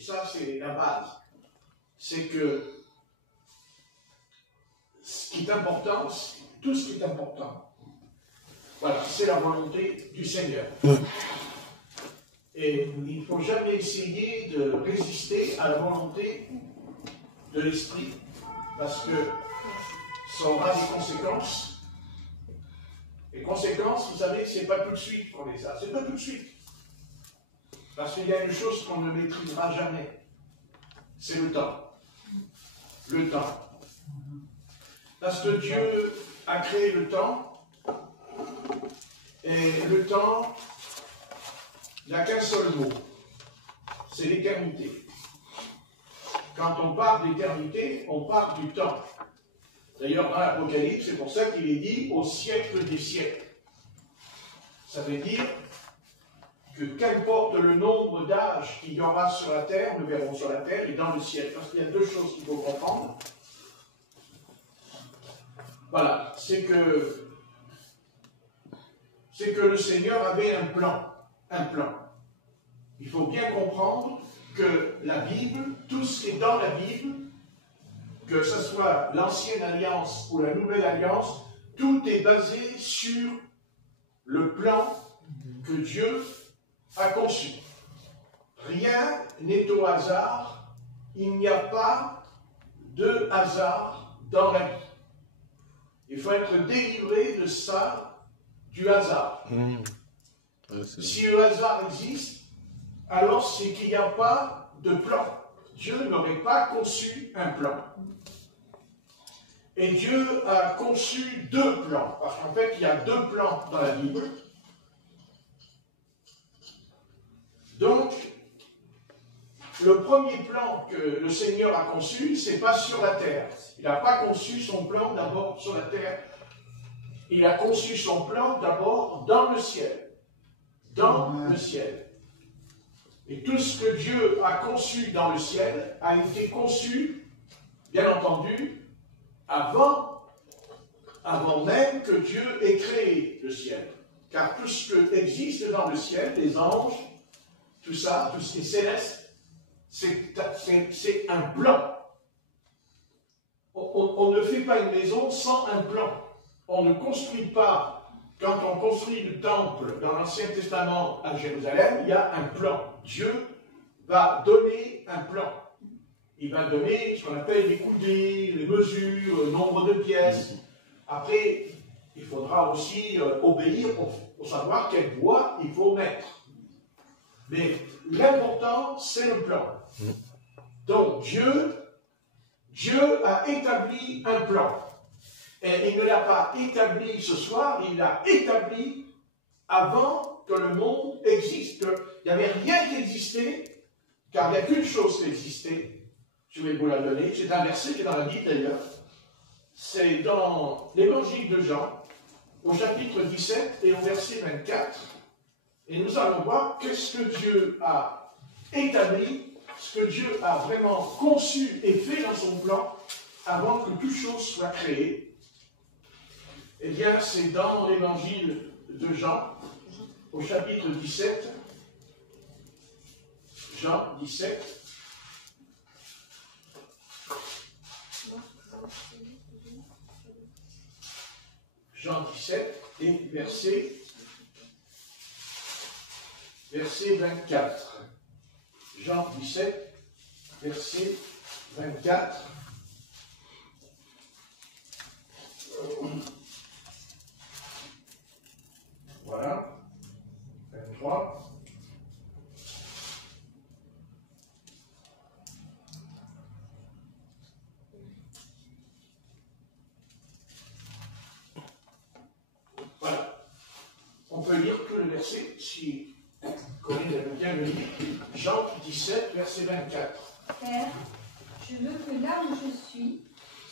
Et ça, c'est la base. C'est que ce qui est important, tout ce qui est important, voilà, c'est la volonté du Seigneur. Et il ne faut jamais essayer de résister à la volonté de l'Esprit, parce que ça aura des conséquences. Les conséquences, vous savez, ce n'est pas tout de suite qu'on les a. Ce n'est pas tout de suite. Parce qu'il y a une chose qu'on ne maîtrisera jamais. C'est le temps. Le temps. Parce que Dieu a créé le temps. Et le temps, il n'y a qu'un seul mot. C'est l'éternité. Quand on parle d'éternité, on parle du temps. D'ailleurs, dans l'Apocalypse, c'est pour ça qu'il est dit au siècle des siècles. Ça veut dire que qu'importe le nombre d'âges qu'il y aura sur la terre, nous verrons sur la terre et dans le ciel. Parce qu'il y a deux choses qu'il faut comprendre. Voilà, c'est que le Seigneur avait un plan. Un plan. Il faut bien comprendre que la Bible, tout ce qui est dans la Bible, que ce soit l'ancienne alliance ou la nouvelle alliance, tout est basé sur le plan que Dieu a conçu. Rien n'est au hasard, il n'y a pas de hasard dans la vie. Il faut être délivré de ça, du hasard. Si le hasard existe, alors c'est qu'il n'y a pas de plan. Dieu n'aurait pas conçu un plan. Et Dieu a conçu deux plans, parce qu'en fait, il y a deux plans dans la Bible. Donc, le premier plan que le Seigneur a conçu, c'est pas sur la terre. Il n'a pas conçu son plan d'abord sur la terre. Il a conçu son plan d'abord dans le ciel. Dans le ciel. Et tout ce que Dieu a conçu dans le ciel a été conçu, bien entendu, avant même que Dieu ait créé le ciel. Car tout ce qui existe dans le ciel, les anges, tout ça, tout ce qui est céleste, c'est un plan. On ne fait pas une maison sans un plan. On ne construit pas, quand on construit le temple dans l'Ancien Testament à Jérusalem, il y a un plan. Dieu va donner un plan. Il va donner ce qu'on appelle les coudées, les mesures, le nombre de pièces. Après, il faudra aussi obéir pour savoir quel bois il faut mettre. Mais l'important, c'est le plan. Donc Dieu a établi un plan. Et il ne l'a pas établi ce soir, il l'a établi avant que le monde existe. Il n'y avait rien qui existait, car il n'y a qu'une chose qui existait. Je vais vous la donner. C'est un verset qui est dans la Bible d'ailleurs. C'est dans l'évangile de Jean, au chapitre 17 et au verset 24. Et nous allons voir qu'est-ce que Dieu a établi, ce que Dieu a vraiment conçu et fait dans son plan avant que toute chose soit créée. Eh bien, c'est dans l'évangile de Jean, au chapitre 17. Jean 17. Jean 17 et verset 24. Jean 17, verset 24. Voilà. 23. Voilà. On peut lire tout le verset si Corinne aime bien le lire. Jean 17, verset 24. Père, je veux que là où je suis,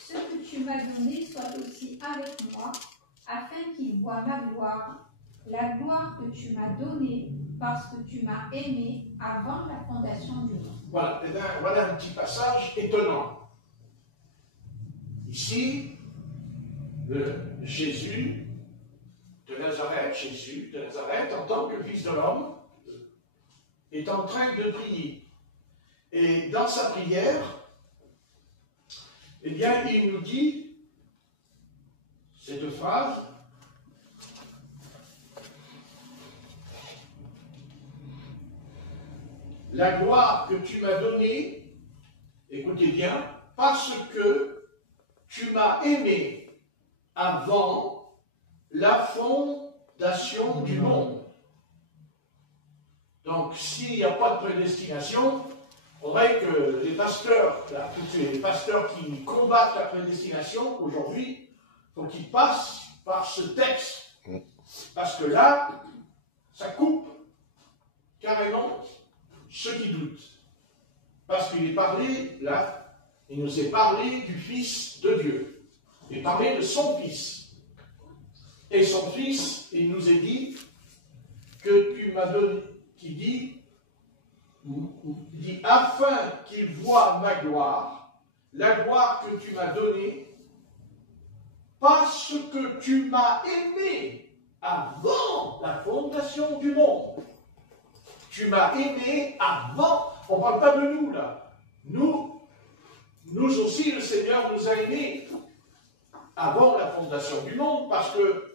ce que tu m'as donné soit aussi avec moi, afin qu'ils voient ma gloire, la gloire que tu m'as donnée parce que tu m'as aimé avant la fondation du monde. Voilà, et bien, voilà un petit passage étonnant. Ici, Jésus de Nazareth, en tant que fils de l'homme, est en train de prier. Et dans sa prière, eh bien, il nous dit cette phrase. La gloire que tu m'as donnée, écoutez bien, parce que tu m'as aimé avant la fondation du monde. Donc, s'il n'y a pas de prédestination, il faudrait que les pasteurs, là, tous les pasteurs qui combattent la prédestination aujourd'hui, il faut qu'ils passent par ce texte. Parce que là, ça coupe carrément ceux qui doutent. Parce qu'il est parlé, là, il nous est parlé du Fils de Dieu. Il est parlé de son Fils. Et son Fils, il nous est dit que tu m'as donné, qui dit afin qu'il voie ma gloire, la gloire que tu m'as donnée, parce que tu m'as aimé avant la fondation du monde. Tu m'as aimé avant. On ne parle pas de nous, là. Nous aussi, le Seigneur nous a aimés avant la fondation du monde, parce que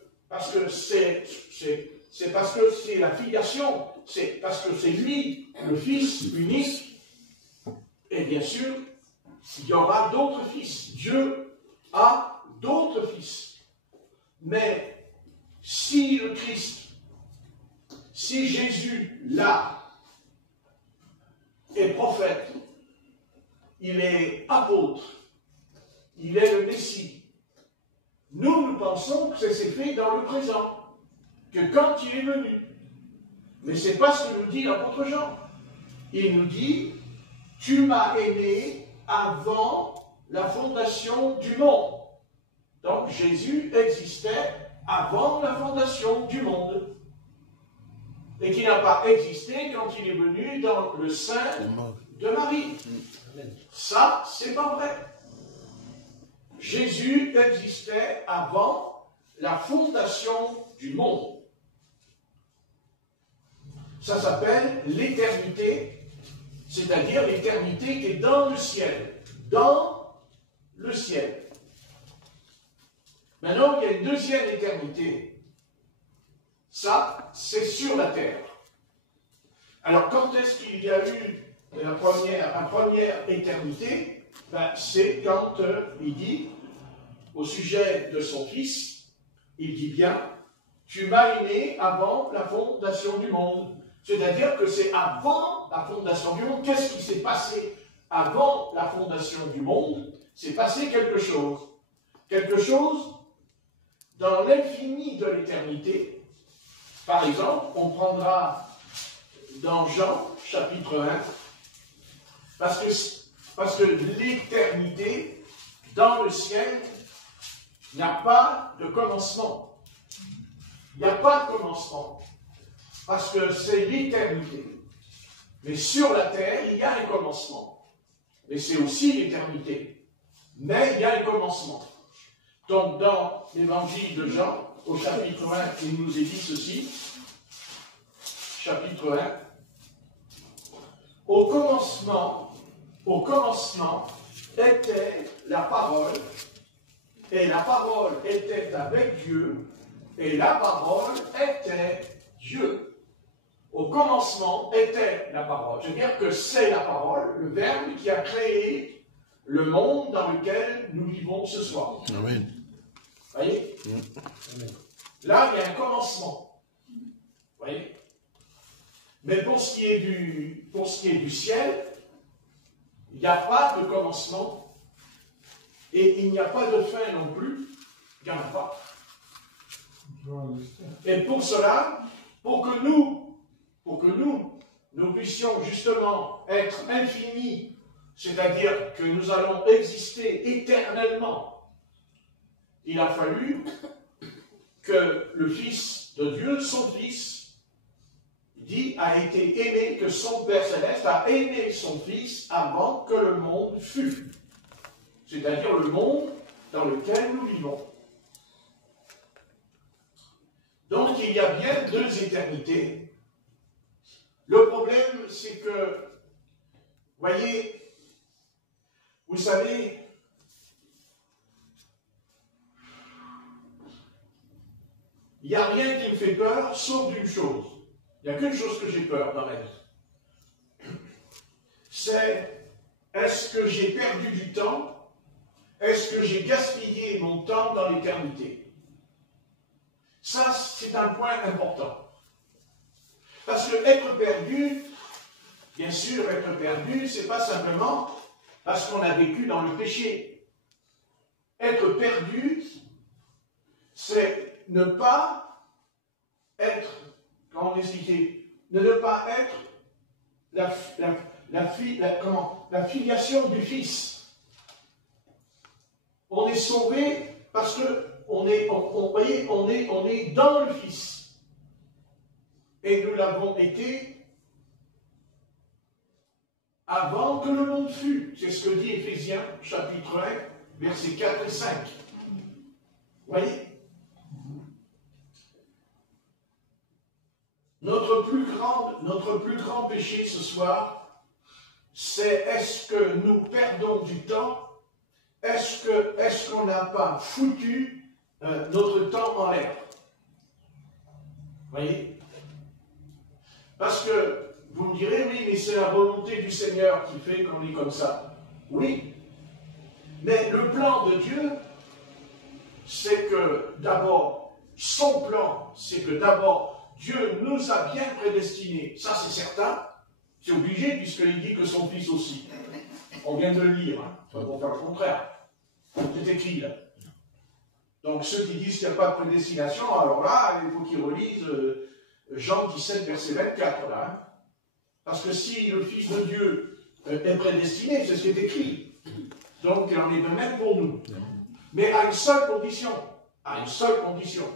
c'est parce que c'est la filiation, c'est parce que c'est lui, le Fils unique. Et bien sûr, il y aura d'autres fils. Dieu a d'autres fils. Mais si le Christ, si Jésus, là, est prophète, il est apôtre, il est le Messie, nous pensons que ça s'est fait dans le présent, que quand il est venu. Mais ce n'est pas ce que nous dit l'apôtre Jean. Il nous dit, tu m'as aimé avant la fondation du monde. Donc Jésus existait avant la fondation du monde. Et qui n'a pas existé quand il est venu dans le sein de Marie. Ça, c'est pas vrai. Jésus existait avant la fondation du monde. Ça s'appelle l'éternité, c'est-à-dire l'éternité qui est dans le ciel. Dans le ciel. Maintenant, il y a une deuxième éternité. Ça, c'est sur la terre. Alors, quand est-ce qu'il y a eu la première éternité? C'est quand il dit, au sujet de son Fils, il dit bien, tu m'as aimé avant la fondation du monde. C'est-à-dire que c'est avant la fondation du monde. Qu'est-ce qui s'est passé avant la fondation du monde? C'est passé quelque chose. Quelque chose dans l'infini de l'éternité. Par exemple, on prendra dans Jean, chapitre 1, parce que l'éternité, dans le ciel, n'a pas de commencement. Il n'y a pas de commencement, parce que c'est l'éternité. Mais sur la terre, il y a un commencement. Mais c'est aussi l'éternité. Mais il y a un commencement. Donc, dans l'évangile de Jean, au chapitre 1, il nous est dit ceci. Chapitre 1. Au commencement était la parole, et la parole était avec Dieu, et la parole était Dieu. Au commencement était la parole. C'est-à-dire que c'est la parole, le Verbe qui a créé le monde dans lequel nous vivons ce soir. Amen. Vous voyez? Là, il y a un commencement. Vous voyez? Mais pour ce qui est du ciel, il n'y a pas de commencement et il n'y a pas de fin non plus. Il n'y en a pas. Et pour cela, pour que nous puissions justement être infinis, c'est-à-dire que nous allons exister éternellement, il a fallu que le Fils de Dieu, son Fils, a été aimé, que son Père Céleste a aimé son Fils avant que le monde fût. C'est-à-dire le monde dans lequel nous vivons. Donc il y a bien deux éternités. Le problème, c'est que Voyez, vous savez, il n'y a rien qui me fait peur, sauf d'une chose. Il n'y a qu'une chose que j'ai peur dans ma vie. C'est, est-ce que j'ai perdu du temps? Est-ce que j'ai gaspillé mon temps dans l'éternité? Ça, c'est un point important. Parce que être perdu, bien sûr, être perdu, c'est pas simplement parce qu'on a vécu dans le péché. Être perdu, c'est ne pas être, comment on expliquer, ne pas être la filiation du Fils. On est sauvé parce que on est dans le Fils. Et nous l'avons été avant que le monde fût. C'est ce que dit Éphésiens, chapitre 1, versets 4 et 5. Vous voyez? Notre plus grand péché ce soir, c'est est-ce que nous perdons du temps? Est-ce qu'on n'a pas foutu notre temps en l'air? Vous voyez? Parce que vous me direz, oui, mais c'est la volonté du Seigneur qui fait qu'on est comme ça. Oui, mais le plan de Dieu, c'est que d'abord, son plan, c'est que d'abord, Dieu nous a bien prédestinés. Ça, c'est certain. C'est obligé, puisqu'il dit que son Fils aussi. On vient de le lire, hein. On va faire le contraire. C'est écrit là. Donc ceux qui disent qu'il n'y a pas de prédestination, alors là, il faut qu'ils relisent Jean 17, verset 24, là. Hein. Parce que si le Fils de Dieu est prédestiné, c'est ce qui est écrit. Donc il en est de même pour nous. Mais à une seule condition. À une seule condition.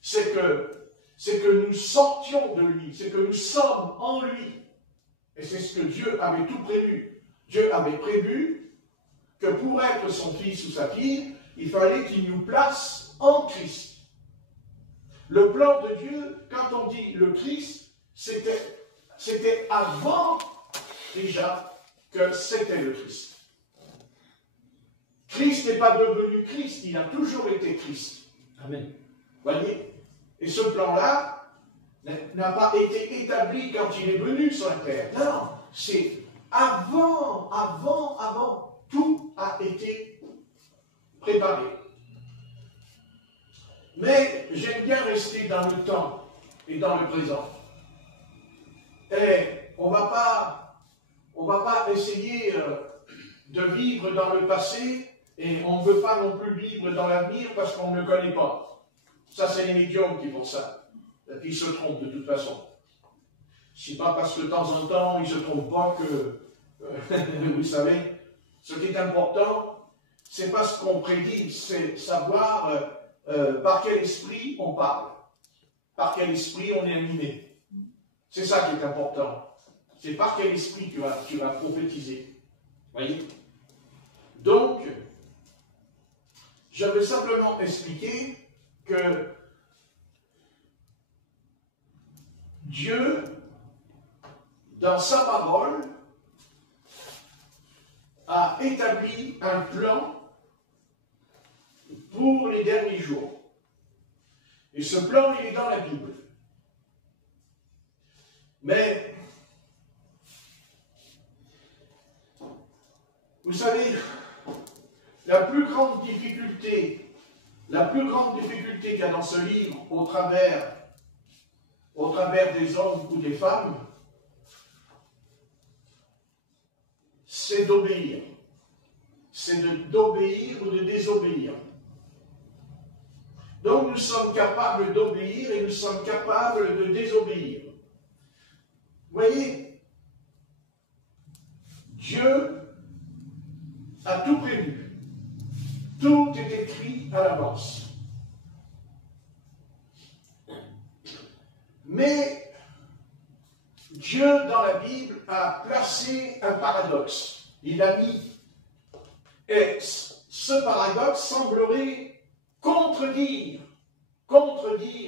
C'est que nous sortions de lui. C'est que nous sommes en lui. Et c'est ce que Dieu avait tout prévu. Dieu avait prévu que pour être son fils ou sa fille, il fallait qu'il nous place en Christ. Le plan de Dieu, quand on dit le Christ, c'était avant déjà que c'était le Christ. Christ n'est pas devenu Christ, il a toujours été Christ. Amen. Voyez? Et ce plan-là n'a pas été établi quand il est venu sur la terre. Non, c'est avant. Tout a été préparé. Mais j'aime bien rester dans le temps et dans le présent. Et on va pas essayer de vivre dans le passé et on ne veut pas non plus vivre dans l'avenir parce qu'on ne le connaît pas. Ça, c'est les médiums qui font ça. Et puis ils se trompent de toute façon. C'est pas parce que de temps en temps, ils ne se trompent pas que, vous savez, ce qui est important, c'est pas ce qu'on prédit, c'est savoir par quel esprit on parle, par quel esprit on est animé. C'est ça qui est important. C'est par quel esprit tu vas prophétiser. Voyez? Donc, je veux simplement expliquer que Dieu, dans sa parole, a établi un plan pour les derniers jours. Et ce plan, il est dans la Bible. Mais, vous savez, la plus grande difficulté qu'il y a dans ce livre, au travers des hommes ou des femmes, c'est d'obéir. C'est d'obéir ou de désobéir. Donc nous sommes capables d'obéir et nous sommes capables de désobéir. Vous voyez, Dieu a tout prévu. Tout est écrit à l'avance. Mais Dieu, dans la Bible, a placé un paradoxe. Il a mis. Et ce paradoxe semblerait contredire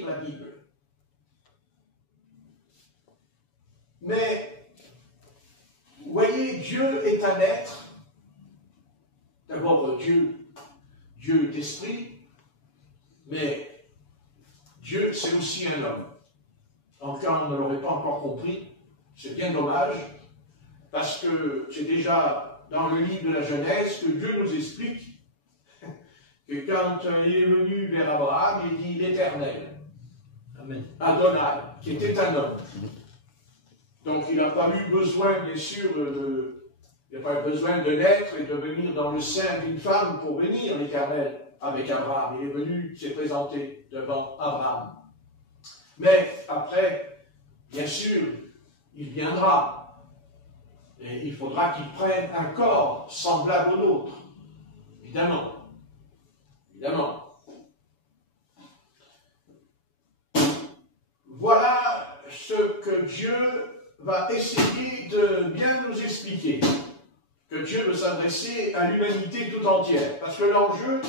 la Bible. Mais, vous voyez, voyez, Dieu est un être. D'abord, Dieu est esprit, mais Dieu, c'est aussi un homme. En cas on ne l'aurait pas encore compris, c'est bien dommage, parce que c'est déjà dans le livre de la Genèse que Dieu nous explique que quand il est venu vers Abraham, il dit l'Éternel, Adonai, qui était un homme. Donc il n'a pas eu besoin, bien sûr, il n'a pas eu besoin de naître et de venir dans le sein d'une femme pour venir, l'Éternel, avec Abraham. Il est venu, s'est présenté devant Abraham. Mais après, bien sûr, il viendra. Et il faudra qu'il prenne un corps semblable au nôtre. Évidemment. Évidemment. Voilà ce que Dieu va essayer de bien nous expliquer. Que Dieu veut s'adresser à l'humanité tout entière. Parce que l'enjeu,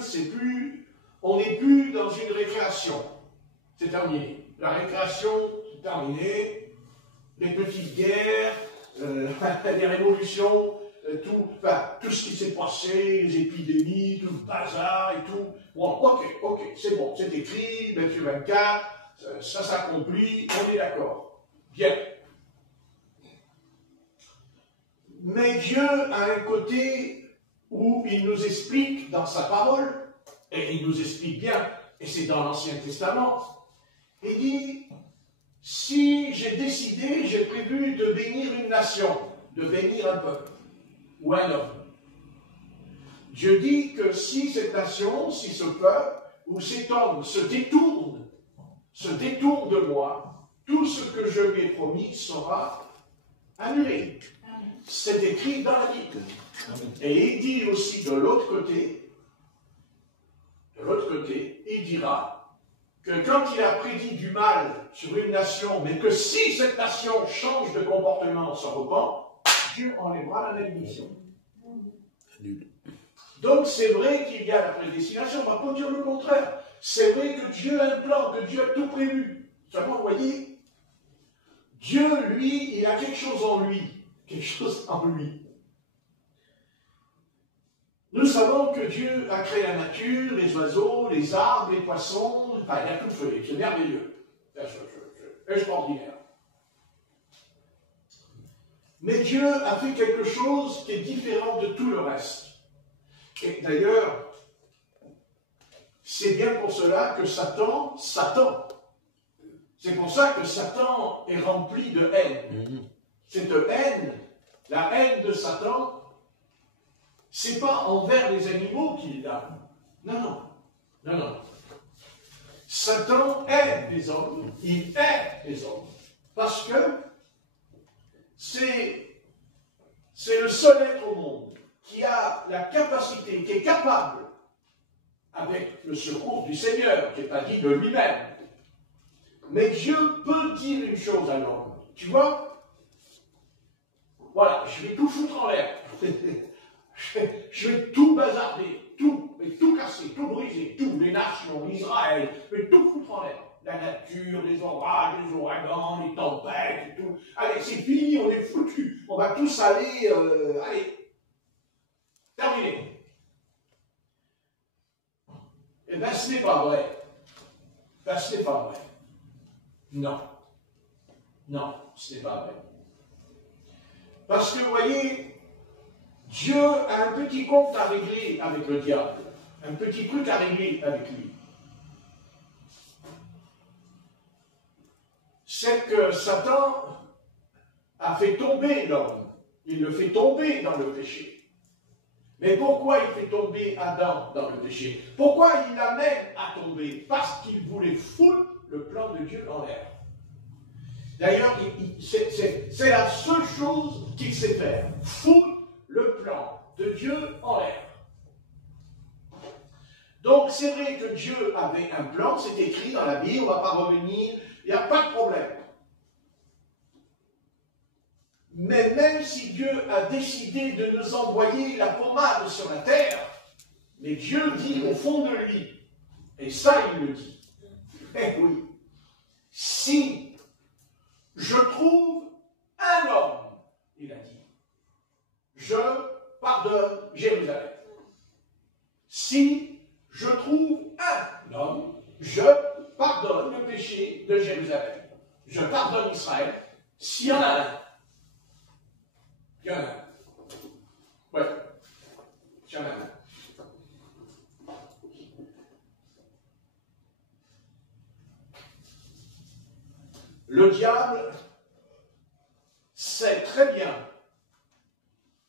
c'est plus, on n'est plus dans une récréation. C'est terminé. La récréation, c'est terminé. Les petites guerres, les révolutions, tout ce qui s'est passé, les épidémies, tout le bazar et tout. Bon, ok, c'est bon, c'est écrit, Matthieu 24, ça s'accomplit, on est d'accord. Bien. Mais Dieu a un côté où il nous explique dans sa parole, et il nous explique bien, et c'est dans l'Ancien Testament, il dit, si j'ai décidé, j'ai prévu de bénir une nation, de bénir un peuple, ou un homme. Dieu dit que si cette nation, si ce peuple, ou cet homme se détourne de moi, tout ce que je lui ai promis sera annulé. C'est écrit dans la Bible. Et il dit aussi de l'autre côté, il dira que quand il a prédit du mal sur une nation, mais que si cette nation change de comportement, se repent, Dieu enlèvera la malédiction. Donc c'est vrai qu'il y a la prédestination, on ne va pas dire le contraire. C'est vrai que Dieu a un plan, que Dieu a tout prévu. Seulement, vous voyez, Dieu, lui, il a quelque chose en lui. Nous savons que Dieu a créé la nature, les oiseaux, les arbres, les poissons, enfin, il a tout fait, c'est merveilleux. C'est extraordinaire. Mais Dieu a fait quelque chose qui est différent de tout le reste. Et d'ailleurs, c'est bien pour cela que Satan, c'est pour ça que Satan est rempli de haine. Cette haine, la haine de Satan, c'est pas envers les animaux qu'il a. Non. Satan aime les hommes, il hait les hommes. Parce que c'est le seul être au monde qui a la capacité, qui est capable, avec le secours du Seigneur, qui n'est pas dit de lui-même. Mais Dieu peut dire une chose à l'homme. Tu vois, voilà, je vais tout foutre en l'air. Je vais tout bazarder, tout casser, tout briser, tout, les nations, Israël, je vais tout foutre en l'air. La nature, les orages, les ouragans, les tempêtes, et tout. Allez, c'est fini, on est foutus. On va tous aller, allez, terminé. Eh bien, ce n'est pas vrai. Ce n'est pas vrai. Non, ce n'est pas vrai. Parce que, vous voyez, Dieu a un petit compte à régler avec le diable, un petit truc à régler avec lui. C'est que Satan a fait tomber l'homme, il le fait tomber dans le péché. Mais pourquoi il fait tomber Adam dans le péché? Pourquoi il l'amène à tomber? Parce qu'il voulait foutre le plan de Dieu en l'air. D'ailleurs, c'est la seule chose qu'il sait faire, foutre le plan de Dieu en l'air. Donc c'est vrai que Dieu avait un plan, c'est écrit dans la Bible, on ne va pas revenir, il n'y a pas de problème. Mais même si Dieu a décidé de nous envoyer la pommade sur la terre, mais Dieu dit au fond de lui, et ça il le dit, eh oui, si je trouve un homme il a dit. Je pardonne Jérusalem. Si je trouve un homme, je pardonne le péché de Jérusalem. Je pardonne Israël s'il y en a un. Il y en a un. Ouais. Il y en a un. Le diable sait très bien,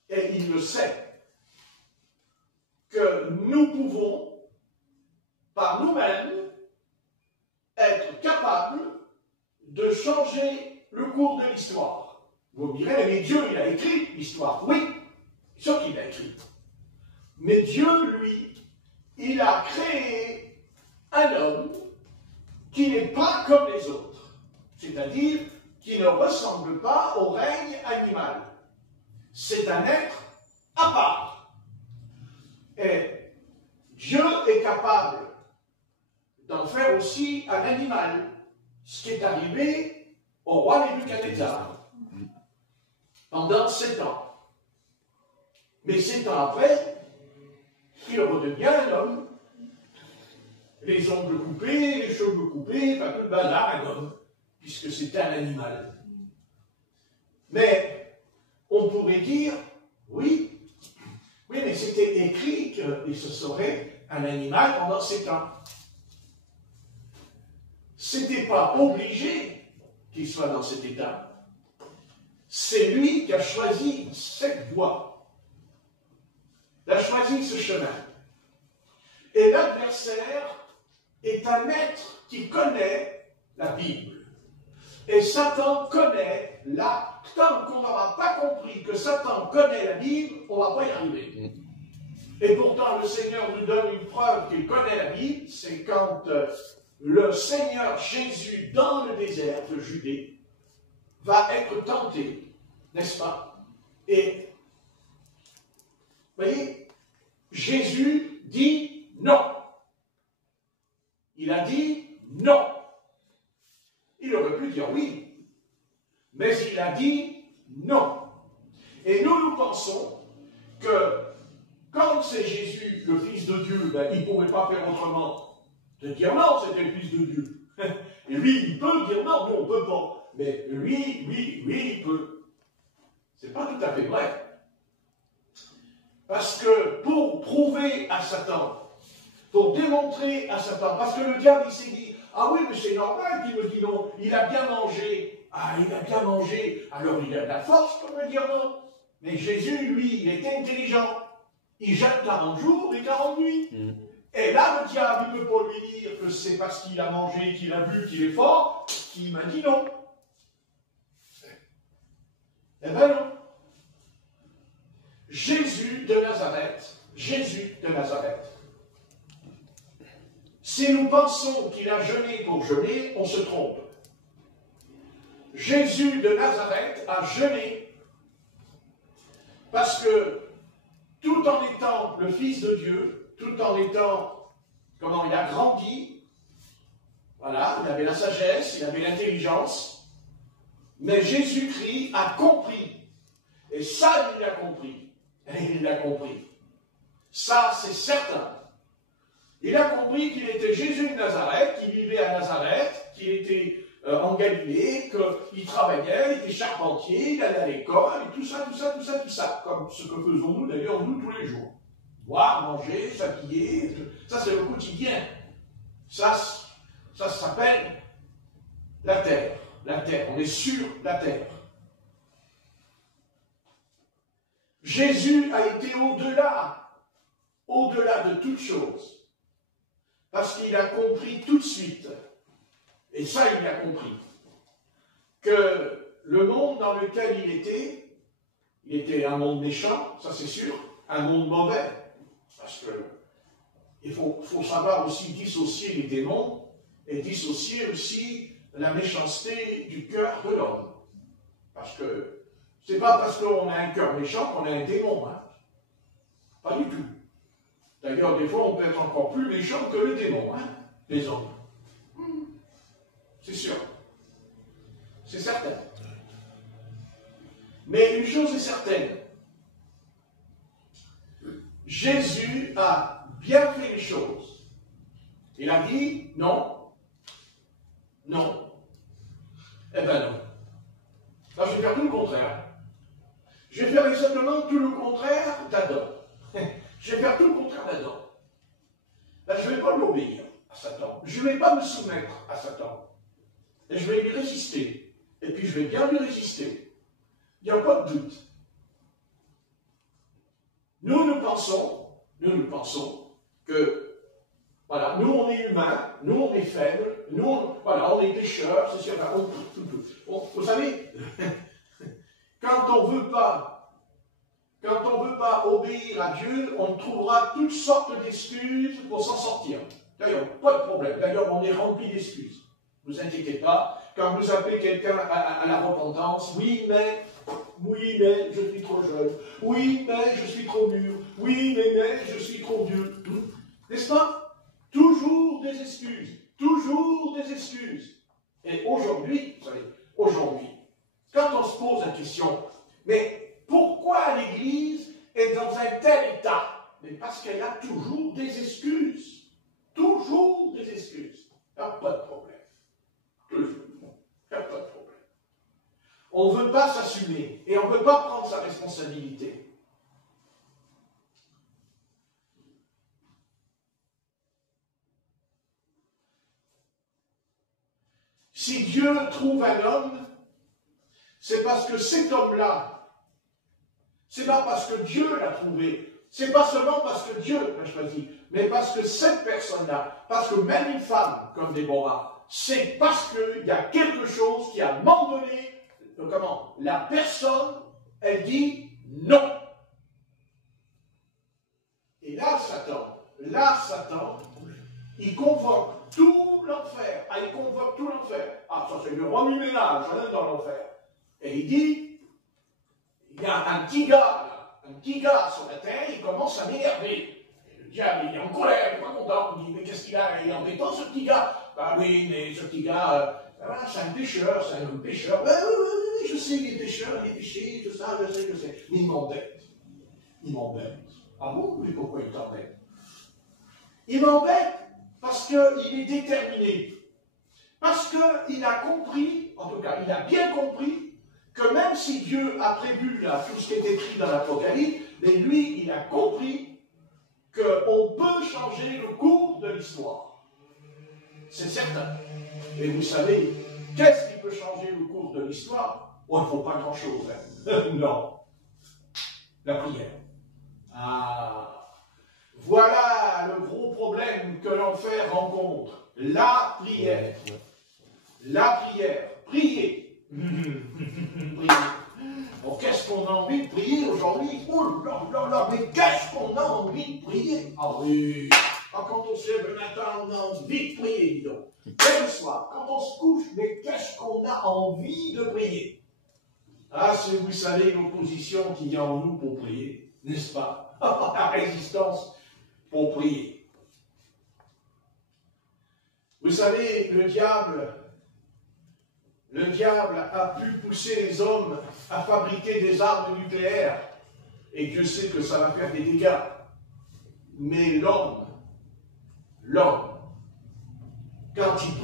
et il le sait, que nous pouvons, par nous-mêmes, être capables de changer le cours de l'histoire. Vous me direz, mais Dieu, il a écrit l'histoire. Oui, sûr qu'il a écrit. Mais Dieu, lui, il a créé un homme qui n'est pas comme les autres. C'est-à-dire qui ne ressemble pas au règne animal. C'est un être à part. Et Dieu est capable d'en faire aussi un animal, ce qui est arrivé au roi Nebuchadnezzar pendant 7 ans. Mais 7 ans après, il redevient un homme, les ongles coupés, les cheveux coupés, enfin tout le bazar, un homme, puisque c'était un animal. Mais on pourrait dire, oui, mais c'était écrit qu'il se serait un animal pendant 7 ans. C'était pas obligé qu'il soit dans cet état. C'est lui qui a choisi cette voie. Il a choisi ce chemin. Et l'adversaire est un être qui connaît la Bible. Et Satan connaît tant qu'on n'aura pas compris que Satan connaît la Bible, on ne va pas y arriver. Et pourtant, le Seigneur nous donne une preuve qu'il connaît la Bible, c'est quand le Seigneur Jésus, dans le désert de Judée, va être tenté, n'est-ce pas? Et, vous voyez, Jésus dit non. Il a dit non. Il aurait pu dire oui, mais il a dit non. Et nous pensons que quand c'est Jésus, le Fils de Dieu, il ne pourrait pas faire autrement de dire non, c'était le Fils de Dieu. Et lui, il peut dire non, nous on ne peut pas. Mais lui, il peut. Ce n'est pas tout à fait vrai. Parce que pour prouver à Satan, pour démontrer à Satan, parce que le diable, il s'est dit, ah oui, mais c'est normal qu'il me dit non, il a bien mangé. Ah, il a bien mangé, alors il a de la force pour me dire non. Mais Jésus, lui, il était intelligent. Il jette 40 jours et 40 nuits. Et là, le diable, il ne peut pas lui dire que c'est parce qu'il a mangé, qu'il a bu, qu'il est fort, qu'il m'a dit non. Eh bien non. Jésus de Nazareth, si nous pensons qu'il a jeûné pour jeûner, on se trompe. Jésus de Nazareth a jeûné parce que tout en étant le Fils de Dieu, tout en étant, comment il a grandi, voilà, il avait la sagesse, il avait l'intelligence, mais Jésus-Christ a compris, et ça il l'a compris, ça c'est certain. Il a compris qu'il était Jésus de Nazareth, qu'il vivait à Nazareth, qu'il était en Galilée, qu'il travaillait, il était charpentier, il allait à l'école, et tout ça, comme ce que faisons nous d'ailleurs, nous, tous les jours. Boire, manger, s'habiller, ça c'est le quotidien. Ça s'appelle la terre. On est sur la terre. Jésus a été au-delà de toute chose. Parce qu'il a compris tout de suite, et ça il a compris, que le monde dans lequel il était un monde méchant, ça c'est sûr, un monde mauvais, parce que il faut savoir aussi dissocier les démons, et dissocier aussi la méchanceté du cœur de l'homme. Parce que c'est pas parce qu'on a un cœur méchant qu'on a un démon, hein. Pas du tout. D'ailleurs, des fois, on peut être encore plus méchant que le démon, hein, les hommes. C'est sûr. C'est certain. Mais une chose est certaine, Jésus a bien fait les choses. Il a dit non, non, eh ben non. Là, je vais faire tout le contraire. Je vais faire exactement tout le contraire d'Adam. Je vais faire tout le contraire d'Adam. Là, je ne vais pas l'obéir à Satan. Je ne vais pas me soumettre à Satan. Et je vais lui résister. Et puis, je vais bien lui résister. Il n'y a pas de doute. Nous pensons que, voilà, nous, on est humains, nous, on est faibles, nous, voilà, on est pécheurs, c'est sûr, vous savez, quand on ne veut pas obéir à Dieu, on trouvera toutes sortes d'excuses pour s'en sortir. D'ailleurs, pas de problème. D'ailleurs, on est rempli d'excuses. Ne vous inquiétez pas. Quand vous appelez quelqu'un à la repentance, oui, mais je suis trop jeune. Oui, mais je suis trop mûr. Oui, mais je suis trop vieux. N'est-ce pas? Toujours des excuses. Toujours des excuses. Et aujourd'hui, vous savez, aujourd'hui, quand on se pose la question, mais pourquoi l'Église est dans un tel état? Mais parce qu'elle a toujours des excuses. Toujours des excuses. Il n'y a pas de problème. Toujours. Il n'y a pas de problème. On ne veut pas s'assumer et on ne veut pas prendre sa responsabilité. Si Dieu trouve un homme, c'est parce que cet homme-là, c'est pas parce que Dieu l'a trouvé, c'est pas seulement parce que Dieu l'a choisi, mais parce que cette personne-là, parce que même une femme comme Déborah, c'est parce qu'il y a quelque chose qui, à un moment donné, la personne, elle dit non. Et là, Satan, il convoque tout l'enfer. Ah, il convoque tout l'enfer. Ah, ça c'est le remue-ménage dans l'enfer. Et il dit, il y a un petit gars, là, un petit gars sur la terre, il commence à m'énerver. Le diable, il est en colère, il n'est pas content. Il dit, mais qu'est-ce qu'il a? Il est embêtant, ce petit gars. Bah oui, mais ce petit gars, voilà, c'est un pécheur, c'est un pécheur. Oui, je sais, il est pécheur, il est péché, tout ça, je sais. Mais il m'embête. Il m'embête. Ah bon? Mais pourquoi il t'embête? Il m'embête parce qu'il est déterminé. Parce qu'il a compris, en tout cas, il a bien compris, que même si Dieu a prévu là, tout ce qui est écrit dans l'Apocalypse, mais lui, il a compris qu'on peut changer le cours de l'histoire. C'est certain. Et vous savez, qu'est-ce qui peut changer le cours de l'histoire? Oh, il ne faut pas grand-chose. Hein. Non. La prière. Ah. Voilà le gros problème que l'enfer rencontre. La prière. La prière. Prier. Prier. Bon, qu'est-ce qu'on a envie de prier aujourd'hui? Oh là là là, mais qu'est-ce qu'on a envie de prier? Ah oui. Ah, quand on se lève le matin, on a envie de prier, dis donc. Et le soir, quand on se couche, mais qu'est-ce qu'on a envie de prier? Ah, si vous savez l'opposition qu'il y a en nous pour prier, n'est-ce pas? La résistance pour prier. Vous savez, le diable a pu pousser les hommes à fabriquer des armes nucléaires, et Dieu sait que ça va faire des dégâts. Mais l'homme, quand il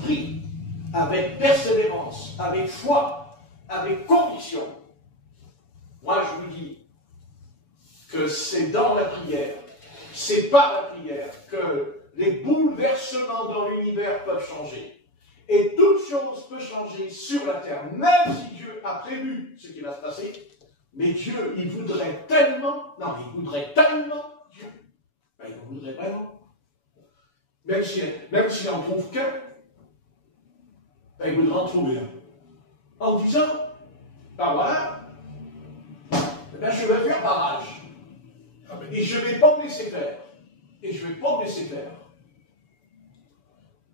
prie avec persévérance, avec foi, avec conviction, moi je vous dis que c'est dans la prière, c'est par la prière que les bouleversements dans l'univers peuvent changer. Et toute chose peut changer sur la terre, même si Dieu a prévu ce qui va se passer. Mais Dieu, il voudrait tellement, Dieu, il voudrait vraiment. Même s'il n'en trouve qu'un, il voudra en trouver un. En disant, voilà, je vais faire barrage. Et je ne vais pas me laisser faire.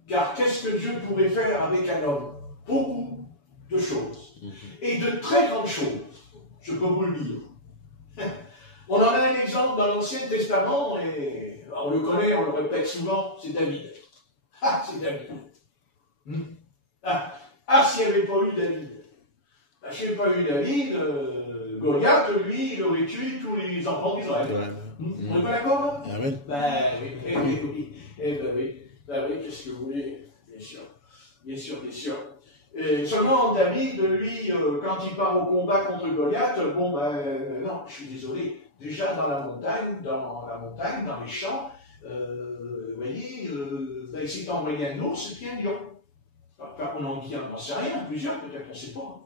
Car qu'est-ce que Dieu pourrait faire avec un homme? Beaucoup de choses. Et de très grandes choses. Je peux vous le dire. On en a un exemple dans l'Ancien Testament, et on le connaît, on le répète souvent, c'est David. Ah, c'est David. Ah, s'il n'y avait pas eu David. Je n'ai pas eu David, Goliath, lui, il aurait tué tous les enfants d'Israël. On n'est pas d'accord là? Ah oui. Ben oui, qu'est-ce que vous voulez? Bien sûr. Bien sûr, bien sûr. Et seulement David, lui, quand il part au combat contre Goliath, bon non, je suis désolé. Déjà dans la montagne, dans les champs, vous voyez, il s'est envoyé un ours et puis un lion. Enfin, on en dit, on n'en sait rien, plusieurs peut-être, on ne sait pas.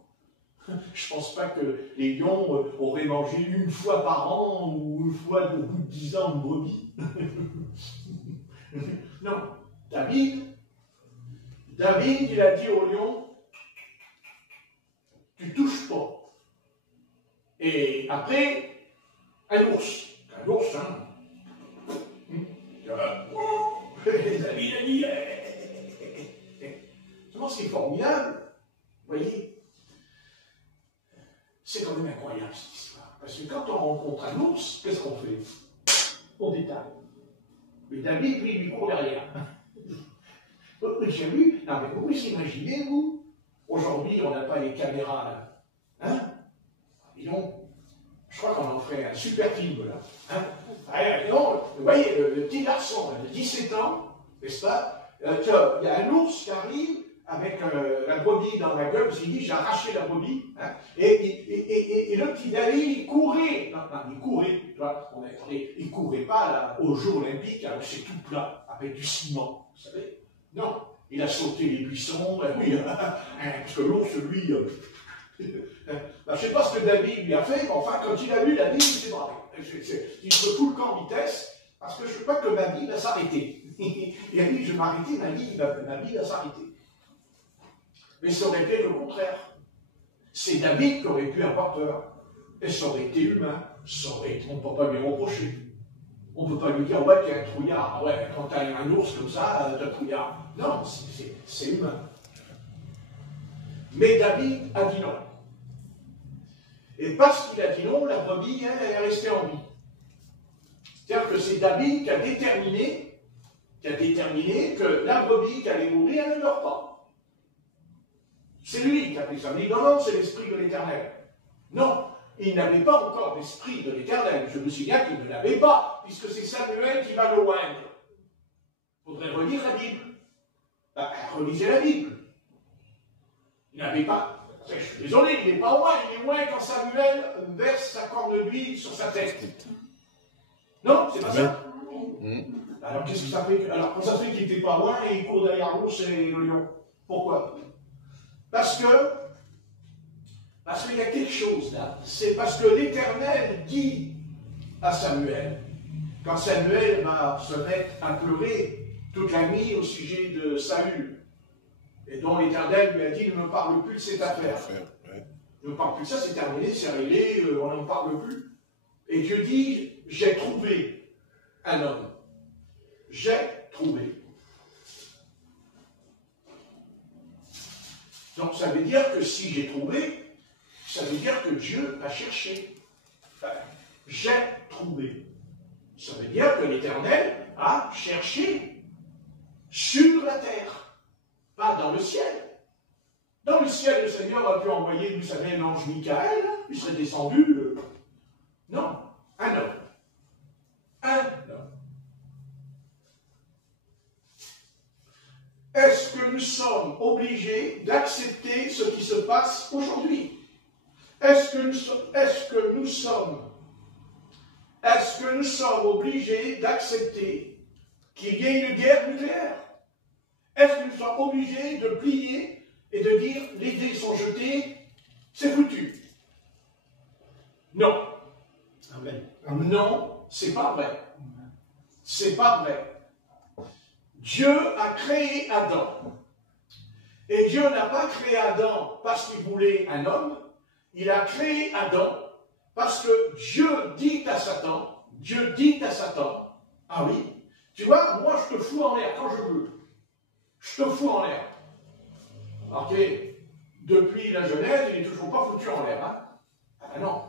Je ne pense pas que les lions auraient mangé une fois par an ou une fois au bout de 10 ans une brebis. Non, David, il a dit au lion, tu touches pas. Et après, un ours, hein. David a dit, seulement c'est formidable, vous voyez. C'est quand même incroyable cette histoire. Parce que quand on rencontre un ours, qu'est-ce qu'on fait? On détaille. Mais David, lui, il court derrière. J'ai vu, non mais vous vous imaginez, vous? Aujourd'hui, on n'a pas les caméras là. Hein? Dis donc, je crois qu'on en ferait un super film là. Hein? Dis donc, vous voyez, le petit garçon de 17 ans, n'est-ce pas? Il y a un ours qui arrive avec la brebis dans la gueule, il dit j'ai arraché la brebis, hein, et le petit David, il courait, il courait, tu vois, il courait pas là, aux Jeux Olympiques, alors c'est tout plat, avec du ciment, vous savez, non, il a sauté les buissons, oui, parce que l'ours, lui, je ne sais pas ce que David lui a fait, mais enfin, quand il a vu David, il s'est bravé, il se fout le camp en vitesse, parce que je ne veux pas que ma vie va s'arrêter, il a dit je vais m'arrêter, ma vie va s'arrêter. Mais ça aurait été le contraire. C'est David qui aurait pu avoir peur. Et ça aurait été humain. On ne peut pas lui reprocher. On ne peut pas lui dire, ouais, tu es un trouillard. Ouais, quand tu as un ours comme ça, tu es un trouillard. Non, c'est humain. Mais David a dit non. Et parce qu'il a dit non, la brebis, elle est restée en vie. C'est-à-dire que c'est David qui a déterminé que la brebis qui allait mourir, elle ne meurt pas. C'est lui qui a fait ça. Mais non, c'est l'esprit de l'Éternel. Non, il n'avait pas encore l'esprit de l'Éternel. Je me souviens qu'il ne l'avait pas, puisque c'est Samuel qui va le oindre. Il faudrait relire la Bible. Relisez la Bible. Il n'avait pas. Je suis désolé, il n'est pas oint. Il est oint quand Samuel verse sa corne d'huile sur sa tête. Non, c'est pas ça. Alors qu'est-ce que ça fait? Alors quand ça fait qu'il n'était pas oint et il court derrière l'ours et le lion. Pourquoi? Parce qu'il y a quelque chose là. C'est parce que l'Éternel dit à Samuel, quand Samuel va se mettre à pleurer toute la nuit au sujet de Saül, et dont l'Éternel lui a dit, ne me parle plus de cette affaire. Ne me parle plus de ça, c'est terminé, c'est réglé, on n'en parle plus. Et Dieu dit, j'ai trouvé un homme. J'ai trouvé. Donc ça veut dire que si j'ai trouvé, ça veut dire que Dieu a cherché. J'ai trouvé. Ça veut dire que l'Éternel a cherché sur la terre, pas dans le ciel. Dans le ciel, le Seigneur a pu envoyer, vous savez, l'ange Michael, il serait descendu. Non, un homme. Un homme. Est-ce que nous sommes obligés d'accepter ce qui se passe aujourd'hui? Est-ce que nous sommes obligés d'accepter qu'il y ait une guerre nucléaire? Est-ce que nous sommes obligés de plier et de dire les dés sont jetés, c'est foutu? Non. Amen. Non, c'est pas vrai. C'est pas vrai. Dieu a créé Adam. Et Dieu n'a pas créé Adam parce qu'il voulait un homme. Il a créé Adam parce que Dieu dit à Satan, ah oui, tu vois, moi je te fous en l'air quand je veux. Je te fous en l'air. Ok, depuis la Genèse, il n'est toujours pas foutu en l'air. Hein? Ah ben non.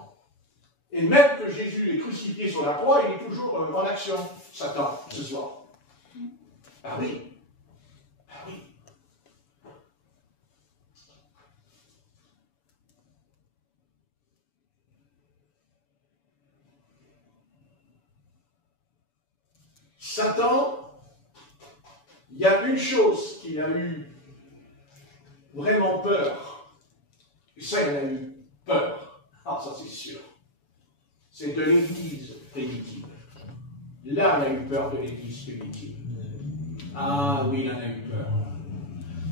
Et même que Jésus est crucifié sur la croix, il est toujours en action, Satan, ce soir. Ah oui. Ah oui. Satan, il y a une chose qu'il a eu vraiment peur, et ça, il a eu peur. Ah, ça c'est sûr. C'est de l'Église primitive. Là, il a eu peur de l'Église primitive. Ah oui, il en a eu peur.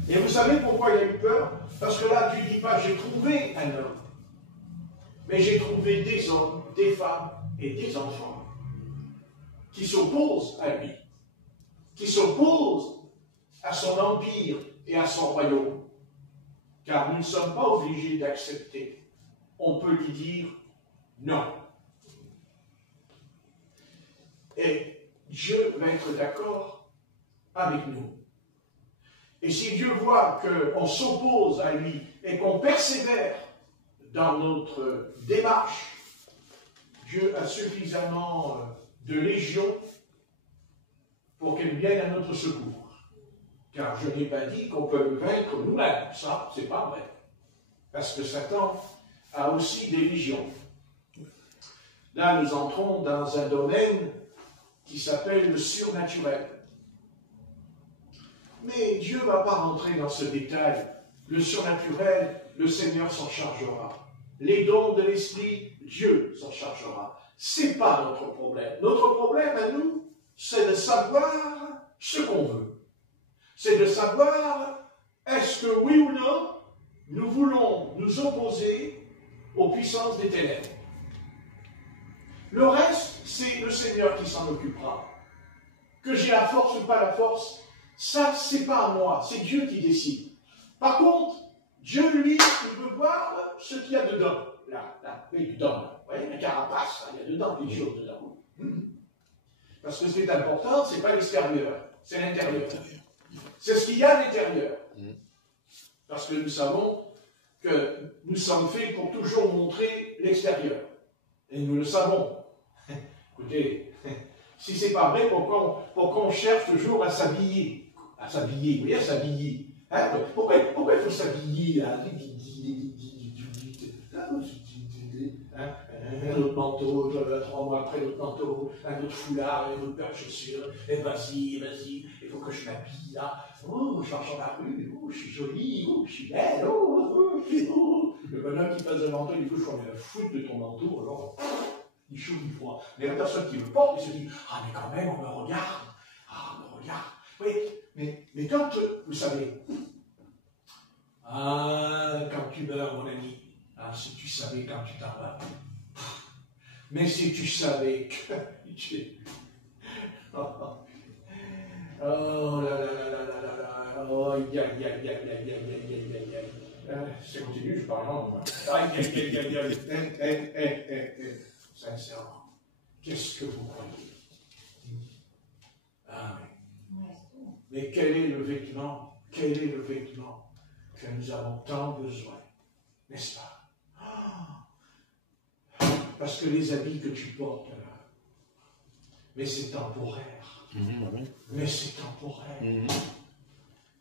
Et vous savez pourquoi il a eu peur? Parce que là, tu ne dis pas, j'ai trouvé un homme. Mais j'ai trouvé des hommes, des femmes et des enfants qui s'opposent à lui, qui s'opposent à son empire et à son royaume. Car nous ne sommes pas obligés d'accepter. On peut lui dire non. Et Dieu va être d'accord avec nous. Et si Dieu voit qu'on s'oppose à lui et qu'on persévère dans notre démarche, Dieu a suffisamment de légions pour qu'elles viennent à notre secours. Car je n'ai pas dit qu'on peut le vaincre nous-mêmes. Ça, c'est pas vrai. Parce que Satan a aussi des légions. Là, nous entrons dans un domaine qui s'appelle le surnaturel. Mais Dieu ne va pas rentrer dans ce détail. Le surnaturel, le Seigneur s'en chargera. Les dons de l'Esprit, Dieu s'en chargera. Ce n'est pas notre problème. Notre problème à nous, c'est de savoir ce qu'on veut. C'est de savoir, est-ce que oui ou non, nous voulons nous opposer aux puissances des ténèbres. Le reste, c'est le Seigneur qui s'en occupera. Que j'ai la force ou pas la force, ça, c'est pas à moi, c'est Dieu qui décide. Par contre, Dieu, lui, il veut voir ce qu'il y a dedans. Là, oui, dedans, là. Vous voyez, la carapace, il y a dedans des choses dedans. Parce que ce qui est important, c'est pas l'extérieur, c'est l'intérieur. C'est ce qu'il y a à l'intérieur. Parce que nous savons que nous sommes faits pour toujours montrer l'extérieur. Et nous le savons. Écoutez, si c'est pas vrai, pourquoi on cherche toujours à s'habiller? À s'habiller, vous voyez, à s'habiller. Hein? Pourquoi il faut s'habiller? Un autre manteau, 3 mois après l'autre manteau, un autre foulard, une autre paire de chaussures, et vas-y, il faut que je m'habille là. Oh, je marche dans la rue, oh, je suis jolie, oh, je suis belle, oh. Le bonhomme qui passe devant toi, il dit, je crois, la foutre de ton manteau, alors, il chaud, il froid. Mais la personne qui le porte, il se dit, ah, mais quand même, on me regarde. Ah, on me regarde. Oui, mais quand, vous savez, quand tu meurs, mon ami, si tu savais quand tu t'en vas. Mais si tu savais que tu... Oh là là là là là là. Oh, aïe, aïe, aïe, aïe, aïe, aïe, aïe, aïe, aïe. Si ça continue, je parle en moi. Aïe, aïe, aïe, aïe, aïe. Sincèrement, qu'est-ce que vous croyez? Ah oui. Mais quel est le vêtement? Quel est le vêtement que nous avons tant besoin? N'est-ce pas? Parce que les habits que tu portes là, mais c'est temporaire. Mais c'est temporaire. Mais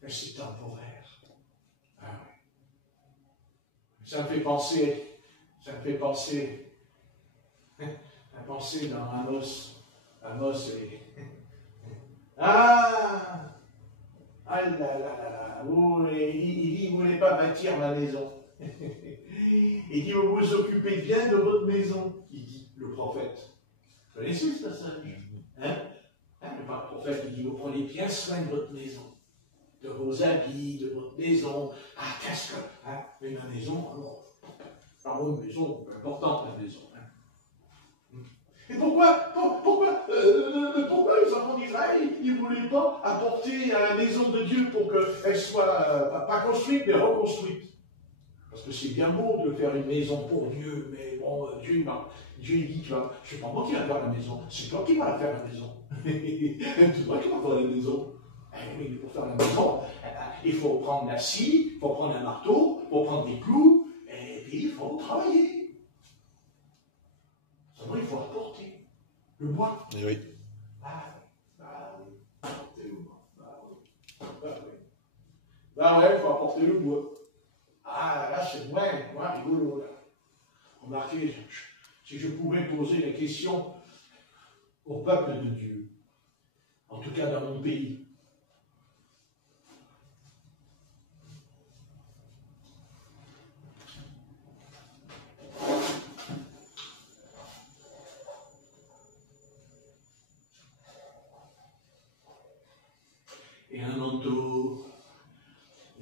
c'est temporaire. Ah oui. Ça me fait dans Amos et... Ah là là là là. Il dit, vous ne voulez pas bâtir ma maison. Il dit, vous vous occupez bien de votre maison, il dit, le prophète. Vous connaissez ce passage? Le prophète, il dit, vous prenez bien soin de votre maison, de vos habits, de votre maison. Ah, qu'est-ce que... mais ma maison, alors, une maison, importante la maison. Et pourquoi les enfants d'Israël, ils ne voulaient pas apporter à la maison de Dieu pour qu'elle soit pas construite, mais reconstruite? Parce que c'est bien beau de faire une maison pour Dieu, mais bon, Dieu dit, c'est pas moi qui vais faire la maison, c'est toi qui vas la faire la maison. C'est toi qui vas faire la maison. Oui, mais pour faire la maison, il faut prendre la scie, il faut prendre un marteau, il faut prendre des clous, et puis il faut travailler. Seulement, il faut apporter le bois. Oui. Apporter le bois. Ouais, il faut apporter le bois. Ah, là, c'est moins rigolo, là. Remarquez, si je pouvais poser la question au peuple de Dieu, En tout cas dans mon pays. Et un manteau.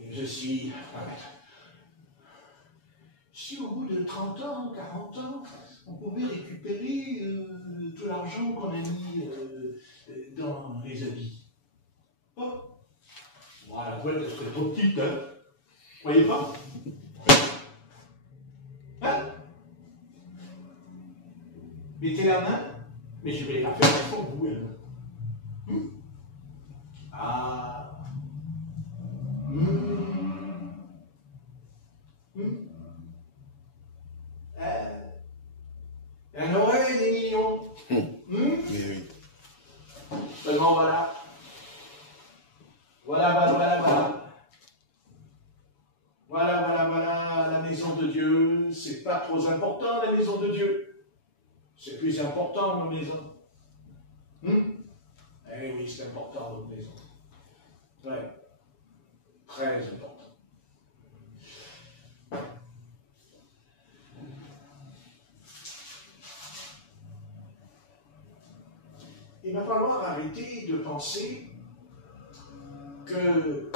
Et je suis... Si au bout de 30 ans, 40 ans, on pouvait récupérer tout l'argent qu'on a mis dans les habits. Oh. Voilà, la boîte, elle serait trop petite, hein. Vous voyez pas? Hein? Mettez la main, mais je vais la faire pour vous, elle. Ah. Un oreille des millions. Oui. Seulement voilà. Voilà, la maison de Dieu, c'est pas trop important la maison de Dieu. C'est plus important nos maisons. Eh oui, c'est important notre maison. Ouais, très important. Il va falloir arrêter de penser que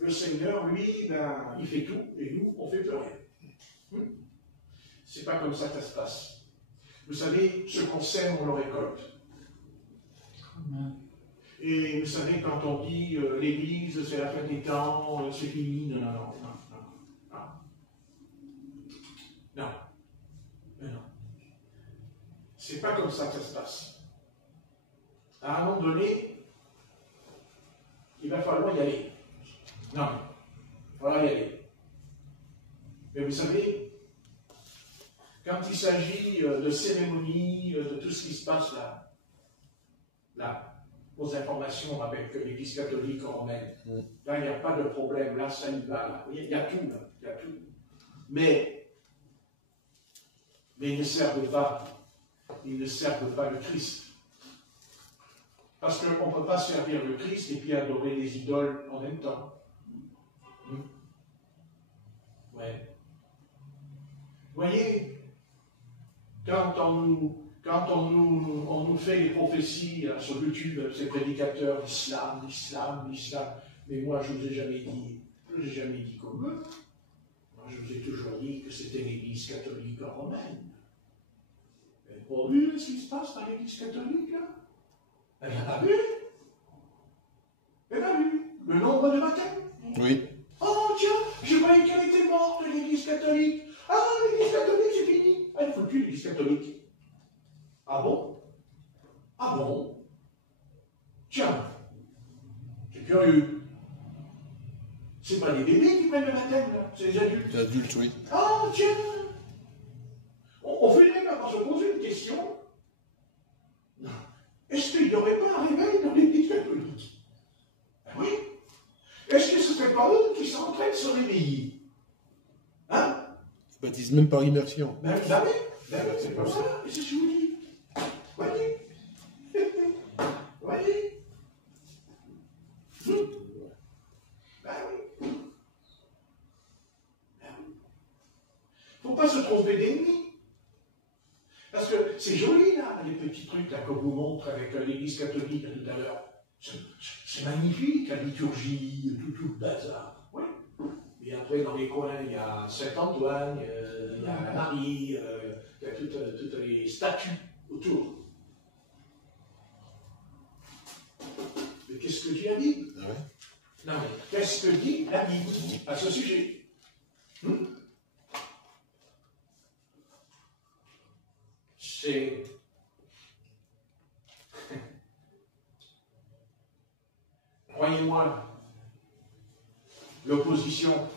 le Seigneur, lui, ben, il fait tout, et nous, on ne fait plus rien. C'est pas comme ça que ça se passe. Vous savez, ce qu'on sème, on le récolte. Et vous savez, quand on dit l'Église, c'est la fin des temps, c'est fini, non. C'est pas comme ça que ça se passe. À un moment donné, il va falloir y aller. Non, il va falloir y aller. Mais vous savez, quand il s'agit de cérémonies, de tout ce qui se passe là, aux informations avec l'Église catholique romaine, là, il n'y a pas de problème, là, ça y va, là. Il y a tout, là, il y a tout. Mais ils ne servent pas le Christ. Parce qu'on ne peut pas servir le Christ et puis adorer les idoles en même temps. Ouais. Vous voyez, quand on nous fait les prophéties sur YouTube, ces prédicateurs, l'islam, mais moi je ne vous ai jamais dit comme eux. Moi je vous ai toujours dit que c'était l'Église catholique romaine. Vous n'avez pas vu ce qui se passe dans l'Église catholique là? Elle n'a pas vu. Elle n'a vu. Le nombre de baptêmes. Oui. Oh tiens, je croyais qu'elle était morte, l'Église catholique. Ah, l'Église catholique, c'est fini. Elle ne faut plus l'Église catholique. Ah bon? Ah bon? Tiens, c'est curieux. C'est pas les bébés qui prennent le baptême, là, c'est les adultes. Les adultes, oui. Ah tiens, on fait même à se poser une question. Est-ce qu'il n'y aurait pas un réveil dans l'Église catholique? Ben oui. Est-ce que ce ne serait pas eux qui sont en train de se réveiller? Hein? Ils se baptisent même par immersion. Ben oui, c'est comme ça, et c'est ce que je vous dis. Voyez? Voyez? Ben oui. Il ne faut pas se tromper d'ennemis. Parce que c'est joli, là, les petits trucs là, qu'on vous montre avec l'Église catholique tout à l'heure. C'est magnifique, la liturgie, tout le bazar. Oui. Et après, dans les coins, il y a Saint-Antoine, il y a la Marie, il y a toutes les statues autour. Mais qu'est-ce que Dieu a dit? Ah ouais? Non, mais qu'est-ce que dit la Bible à ce sujet? C'est... Croyez-moi, l'opposition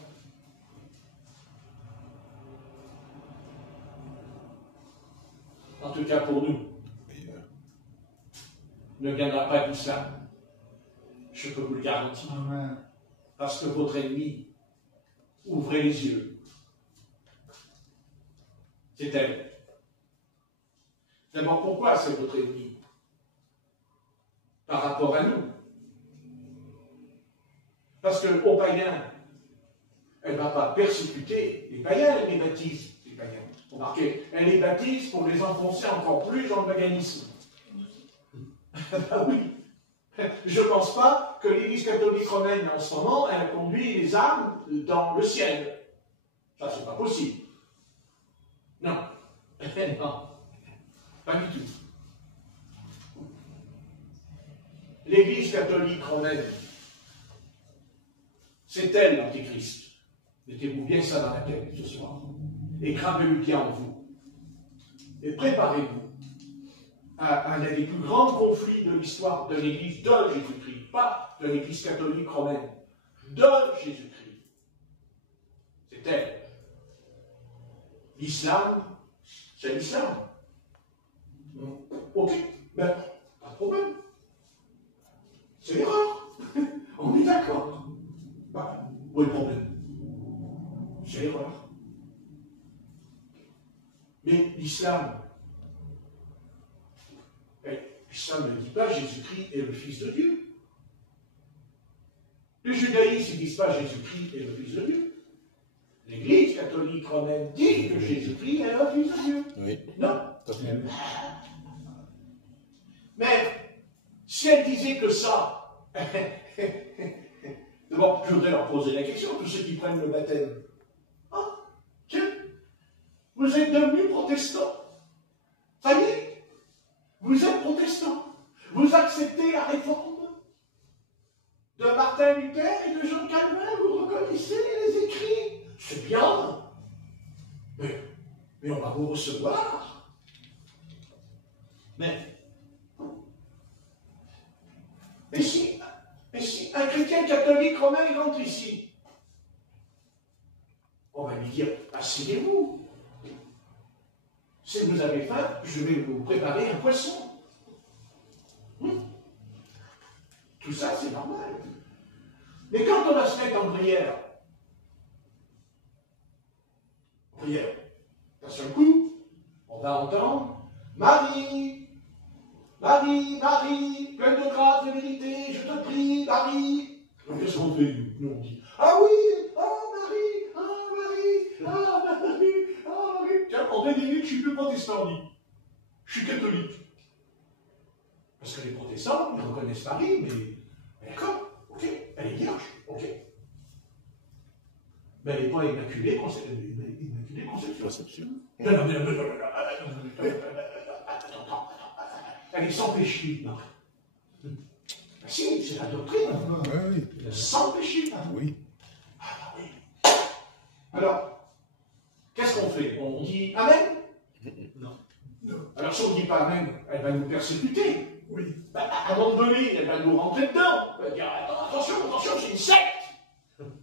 en tout cas pour nous, ne gagnera pas l'islam. Je peux vous le garantir. Amen. Parce que votre ennemi, ouvrez les yeux. C'est elle. D'abord, pourquoi c'est votre ennemi? par rapport à nous. Parce qu'aux païens, elle ne va pas persécuter les païens, elle les baptise, les païens. Remarquez, elle les baptise pour les enfoncer encore plus dans le paganisme. Ah oui. Je ne pense pas que l'Église catholique romaine, en ce moment, elle conduit les âmes dans le ciel. Ça, c'est pas possible. Non. Non. Pas du tout. L'Église catholique romaine, c'est elle l'Antéchrist. Mettez-vous bien ça dans la tête ce soir. Et gravez-le bien en vous. Et préparez-vous à un des plus grands conflits de l'histoire de l'Église de Jésus-Christ, pas de l'Église catholique romaine, de Jésus-Christ. C'est elle. L'islam, c'est l'islam. Ok, ben, pas de problème. C'est l'erreur. On est d'accord. Ben, où est le problème? C'est l'erreur. Mais l'islam, l'islam ne dit pas Jésus-Christ est le Fils de Dieu. Le judaïsme ne dit pas Jésus-Christ est le Fils de Dieu. L'Église catholique romaine dit que Jésus-Christ est le Fils de Dieu. Oui. Non. Mais si elle disait que ça, d'abord, je voudrais leur poser la question, tous ceux qui prennent le baptême. Ah, tiens, vous êtes devenus protestants. Ça y est, vous êtes protestants. Vous acceptez la réforme de Martin Luther et de Jean Calvin, vous reconnaissez les écrits. C'est bien. Mais on va vous recevoir. Mais si un chrétien catholique romain il rentre ici, on va lui dire, asseyez-vous. Si vous avez faim, je vais vous préparer un poisson. Tout ça, c'est normal. Mais quand on va se mettre en prière, d'un seul coup, on va entendre Marie, Marie, Marie, pleine de grâce, de vérité, je te prie, Marie. Donc qu'est-ce qu'on fait, nous? On dit ah oui, oh Marie, oh Marie, oh Marie, oh Marie. Tiens, en 2 minutes, je suis plus protestant, dit. Je suis catholique. Parce que les protestants, ils reconnaissent Marie, mais d'accord, ok, elle est vierge, ok. Mais elle n'est pas immaculée conception. Non. Attends. Elle est sans péché, Marie. Si, c'est la doctrine. Oui. Sans péché. Oui. Ah oui. Alors, qu'est-ce qu'on fait? On dit Amen? Non. Alors si on ne dit pas Amen, elle va nous persécuter. Oui. À un moment donné, elle va nous rentrer dedans. Elle va dire attention, c'est une secte.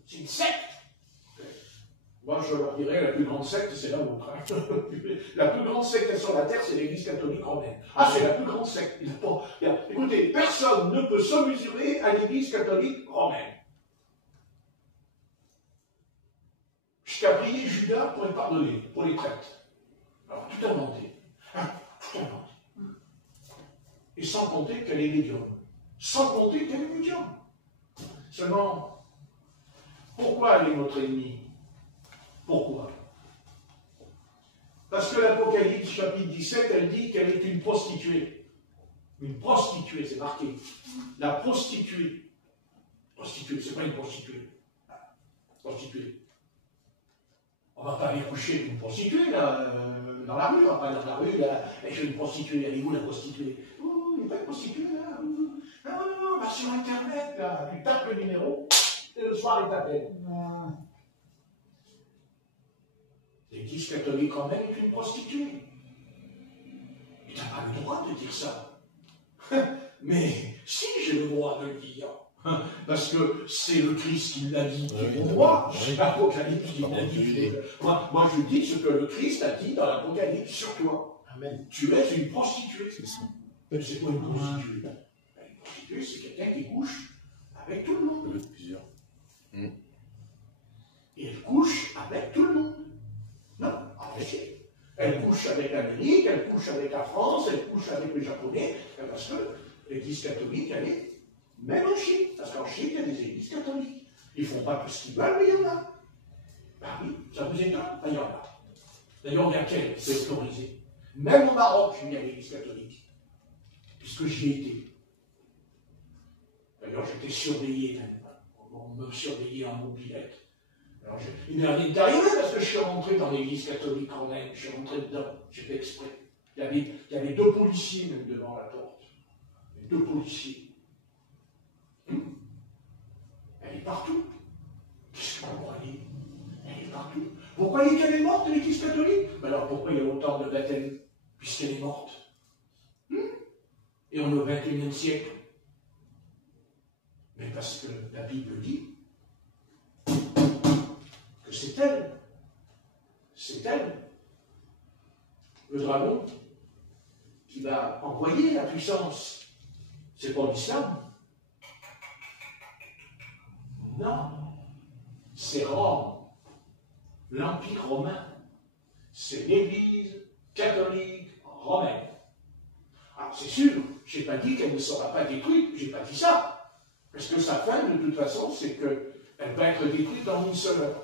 C'est une secte. Moi, je leur dirais, la plus grande secte, c'est la vôtre. La plus grande secte sur la terre, c'est l'Église catholique romaine. Ah, c'est la plus grande secte. Écoutez, personne ne peut se mesurer à l'Église catholique romaine. Jusqu'à prier Judas pour les pardonner, pour les traîtres. Alors, tout inventé. Tout inventé. Et sans compter qu'elle est médium. Sans compter qu'elle est médium. Seulement, pourquoi elle est notre ennemie? Pourquoi? Parce que l'Apocalypse, chapitre 17, elle dit qu'elle est une prostituée. Une prostituée, c'est marqué. La prostituée. Prostituée, c'est pas une prostituée. Prostituée. On ne va pas aller coucher avec une prostituée, là, dans la rue. On ne va pas aller dans la rue, là. Je suis une prostituée. Elle est où, la prostituée? Oh, il n'y a pas de prostituée, là. Non, va sur Internet, là. Tu tapes le numéro, et le soir, il t'appelle. L'Église catholique romaine est une prostituée. Et tu n'as pas le droit de dire ça. Mais si j'ai le droit de le dire, parce que c'est le Christ qui l'a dit, qui est pour moi. L'Apocalypse qui l'a dit. Moi, je dis ce que le Christ a dit dans l'Apocalypse sur toi. Amen. Tu es une prostituée. C'est ça. C'est quoi une prostituée? Une prostituée, c'est quelqu'un qui couche avec tout le monde. Plusieurs. Et elle couche avec tout le monde. Non, elle couche avec l'Amérique, elle couche avec la France, elle couche avec les Japonais, parce que l'Église catholique, elle est, même en Chine, parce qu'en Chine, il y a des églises catholiques. Ils ne font pas tout ce qu'ils veulent, mais il y en a. Ben oui, ça vous étonne? Ben, il y en a. D'ailleurs, il y a qu'elle, c'est autorisé. Même au Maroc, il y a l'église catholique, puisque j'y étais. D'ailleurs, j'étais surveillé même. On me surveillait en mobilette. Alors, il m'est arrivé parce que je suis rentré dans l'église catholique romaine, je suis rentré dedans, j'ai fait exprès. Il y avait 2 policiers même devant la porte. 2 policiers. Elle est partout. Qu'est-ce que vous croyez? Elle est partout. Vous croyez qu'elle est morte, l'église catholique? Mais alors pourquoi il y a autant de baptêmes? Puisqu'elle est morte. Et on est au XXIe siècle. Mais parce que la Bible dit que c'est elle. C'est elle, le dragon, qui va envoyer la puissance. C'est pas l'islam. Non. C'est Rome. L'Empire romain. C'est l'Église catholique romaine. Alors c'est sûr, je n'ai pas dit qu'elle ne sera pas détruite, je n'ai pas dit ça. Parce que sa fin, de toute façon, c'est qu'elle va être détruite en une seule heure.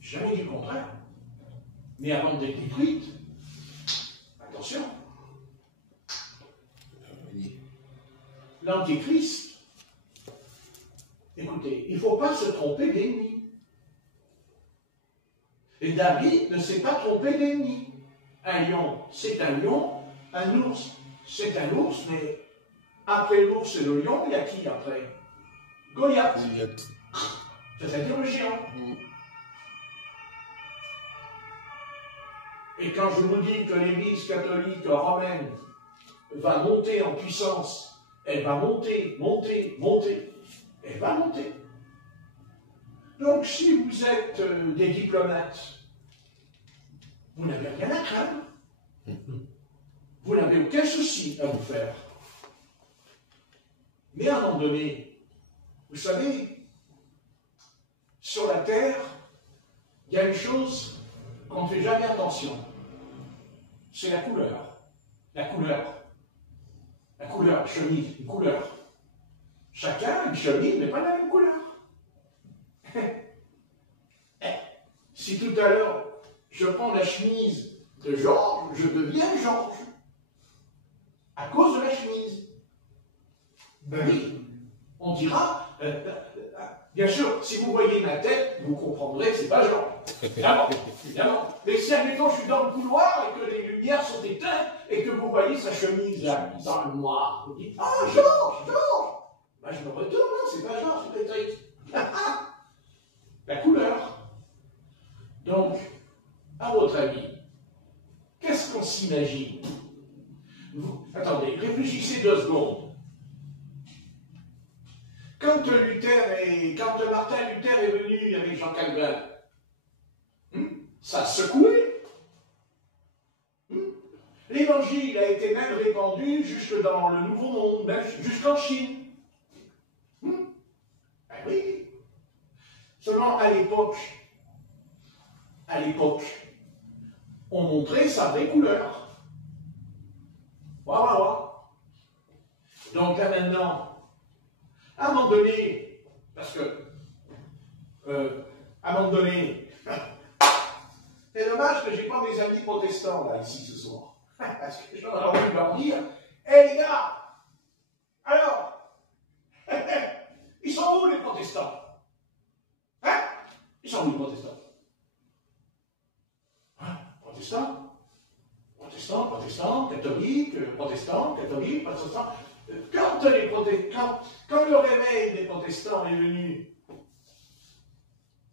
Je n'ai jamais dit le contraire. Mais avant d'être détruite, attention. L'Antéchrist, écoutez, il ne faut pas se tromper d'ennemi. Et David ne s'est pas trompé d'ennemi. Un lion, c'est un lion. Un ours, c'est un ours, mais après l'ours et le lion, il y a qui après? Goliath. C'est-à-dire le géant. Et quand je vous dis que l'Église catholique romaine va monter en puissance, elle va monter, elle va monter. Donc si vous êtes des diplomates, vous n'avez rien à craindre. Vous n'avez aucun souci à vous faire. Mais à un moment donné, vous savez, sur la Terre, il y a une chose qu'on ne fait jamais attention. C'est la couleur. La couleur. La couleur, chemise, une couleur. Chacun a une chemise, mais pas la même couleur. Si tout à l'heure, je prends la chemise de Georges, je deviens Georges. À cause de la chemise. Ben oui, on dira, bien sûr, si vous voyez ma tête, vous comprendrez que c'est pas Georges. Évidemment, évidemment. Mais si, admettons, je suis dans le couloir et que les lumières sont éteintes et que vous voyez sa chemise là, dans le noir, vous dites, ah, Georges, Georges. Ben, je me retourne, non, c'est pas Georges, c'est Patrick. La couleur. Donc, à votre avis, qu'est-ce qu'on s'imagine? Attendez, réfléchissez 2 secondes. Quand Martin Luther est venu avec Jean Calvin, ça a secoué. L'évangile a été même répandu jusque dans le Nouveau Monde, même jusqu'en Chine. Ben oui. Seulement à l'époque, on montrait sa vraie couleur. Voilà. Donc là maintenant, à un moment donné, parce que, à un moment donné, c'est dommage que j'ai pas mes amis protestants là, ici ce soir. Parce que j'aurais envie de leur dire, hé les gars, alors, ils sont où les protestants? Hein? Ils sont où les protestants? Hein? Protestants, catholiques, protestants, catholiques, protestants. Quand le réveil des protestants est venu,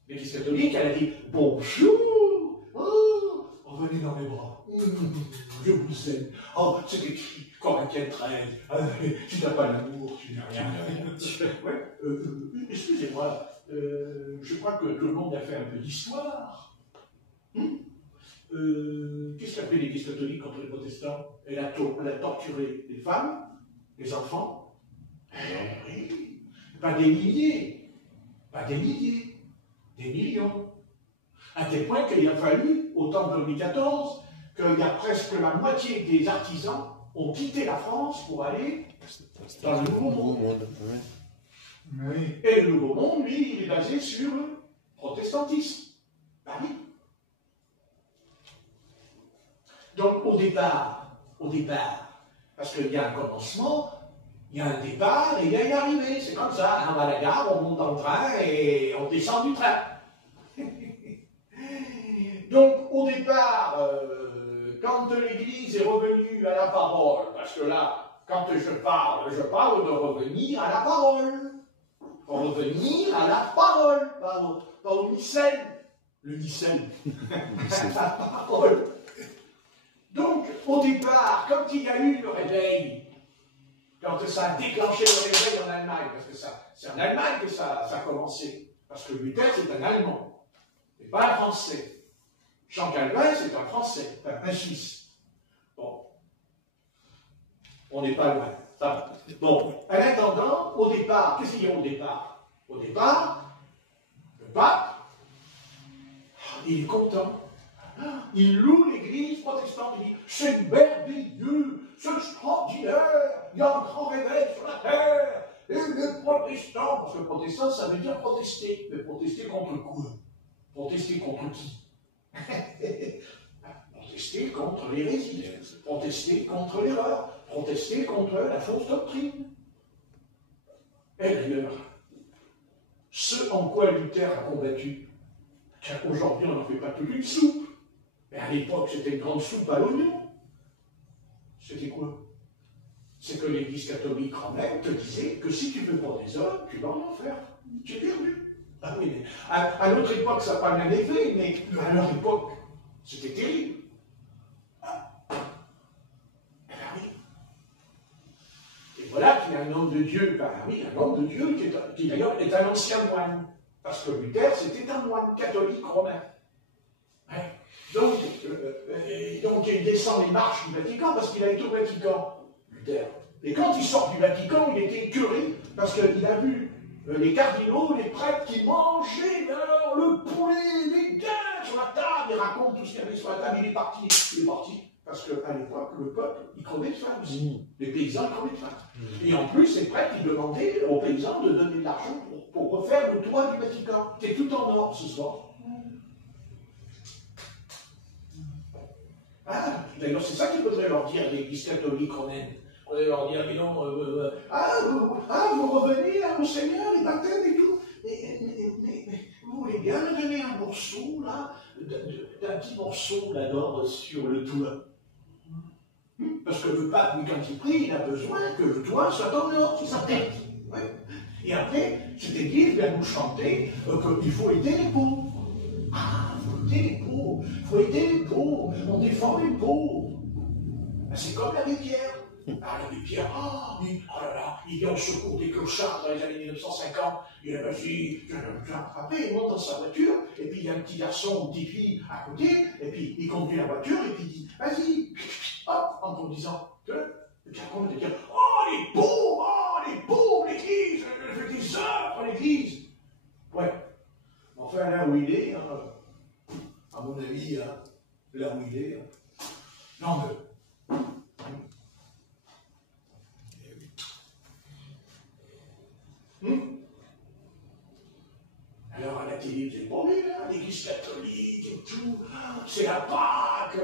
l'Église catholique, elle a dit bonjour, oh, revenez dans mes bras, je vous aime. Oh, c'est écrit, Corinthiens 13, tu n'as pas l'amour, tu n'as rien. Ouais, excusez-moi, je crois que tout le monde a fait un peu d'histoire. Qu'est-ce qu'a fait l'Église catholique contre les protestants? Elle a torturé les femmes, les enfants. Oui. Pas des milliers, des millions. À tel point qu'il a fallu, au temps de Louis XIV, qu'il y a presque la moitié des artisans ont quitté la France pour aller dans le Nouveau Monde. Oui. Et le Nouveau Monde, lui, il est basé sur le protestantisme. Paris. Donc, au départ, parce qu'il y a un commencement, il y a un départ et il y a une arrivée. C'est comme ça, on va à la gare, on monte dans le train et on descend du train. Donc, au départ, quand l'Église est revenue à la parole, parce que là, quand je parle de revenir à la parole. Revenir à la parole, pas au missel. Le missel. La parole. Donc, au départ, quand il y a eu le réveil, quand ça a déclenché le réveil en Allemagne, parce que c'est en Allemagne que ça a commencé, parce que Luther, c'est un Allemand, c'est pas un Français. Jean Calvin, c'est un Français, un Suisse. Bon. On n'est pas loin. Ça. Bon. En attendant, au départ, qu'est-ce qu'il y a au départ? Au départ, le pape, il est content. Il loue l'église protestante, il dit c'est merveilleux, c'est extraordinaire, il y a un grand réveil sur la terre. Et les protestants, parce que protestant, ça veut dire protester. Mais protester contre quoi? Protester contre qui? Protester contre l'hérésie, protester contre l'erreur, protester contre la fausse doctrine. Et d'ailleurs, ce en quoi Luther a combattu, aujourd'hui on n'en fait pas toute une soupe, mais à l'époque c'était une grande soupe à l'oignon. C'était quoi? C'est que l'Église catholique romaine te disait que si tu veux pour des hommes, tu vas en enfer. Tu es perdu. Ah oui, mais à notre époque, ça n'a pas le même effet, mais à leur époque, c'était terrible. Et voilà qu'il y a un homme de Dieu, un homme de Dieu qui d'ailleurs est un ancien moine. Parce que Luther, c'était un moine catholique romain. Ouais. Donc, il descend les marches du Vatican parce qu'il a été au Vatican, Luther. Et quand il sort du Vatican, il était écœuré parce qu'il a vu les cardinaux, les prêtres qui mangeaient alors le poulet, les daims sur la table. Il raconte tout ce qu'il y avait sur la table. Il est parti. Parce qu'à l'époque, le peuple, il crevait de faim aussi. Les paysans, ils crevaient de faim. Et en plus, les prêtres, ils demandaient aux paysans de donner de l'argent pour refaire le toit du Vatican. C'est tout en or ce soir. Ah, d'ailleurs, c'est ça qu'il faudrait leur dire à l'Église catholique romaine. On va leur dire, mais non, vous revenez à mon Seigneur, les baptêmes et tout. Mais vous voulez bien me donner un morceau, là, d'un petit morceau, là, d'or sur le toit. Parce que le pape, quand il prie, il a besoin que le toit soit en or, c'est sa tête. Ouais. Et après, cette église vient nous chanter qu'il faut aider les pauvres. Ah, il faut aider les pauvres, on défend les pauvres. C'est comme l'abbé Pierre. Ah, l'abbé Pierre, il vient au secours des clochards dans les années 1950. Il est vas-y, après il monte dans sa voiture, et puis il y a un petit garçon, une petite fille à côté, et puis il conduit la voiture, et puis il dit, vas-y, hop, en conduisant. Et puis après on va dire, oh les pauvres, l'église, je fais des œuvres à l'église. Ouais. Enfin, là où il est, à mon avis, là où il est, non mais. Alors à la télé, vous avez pas vu, là, l'église catholique et tout, c'est la Pâque.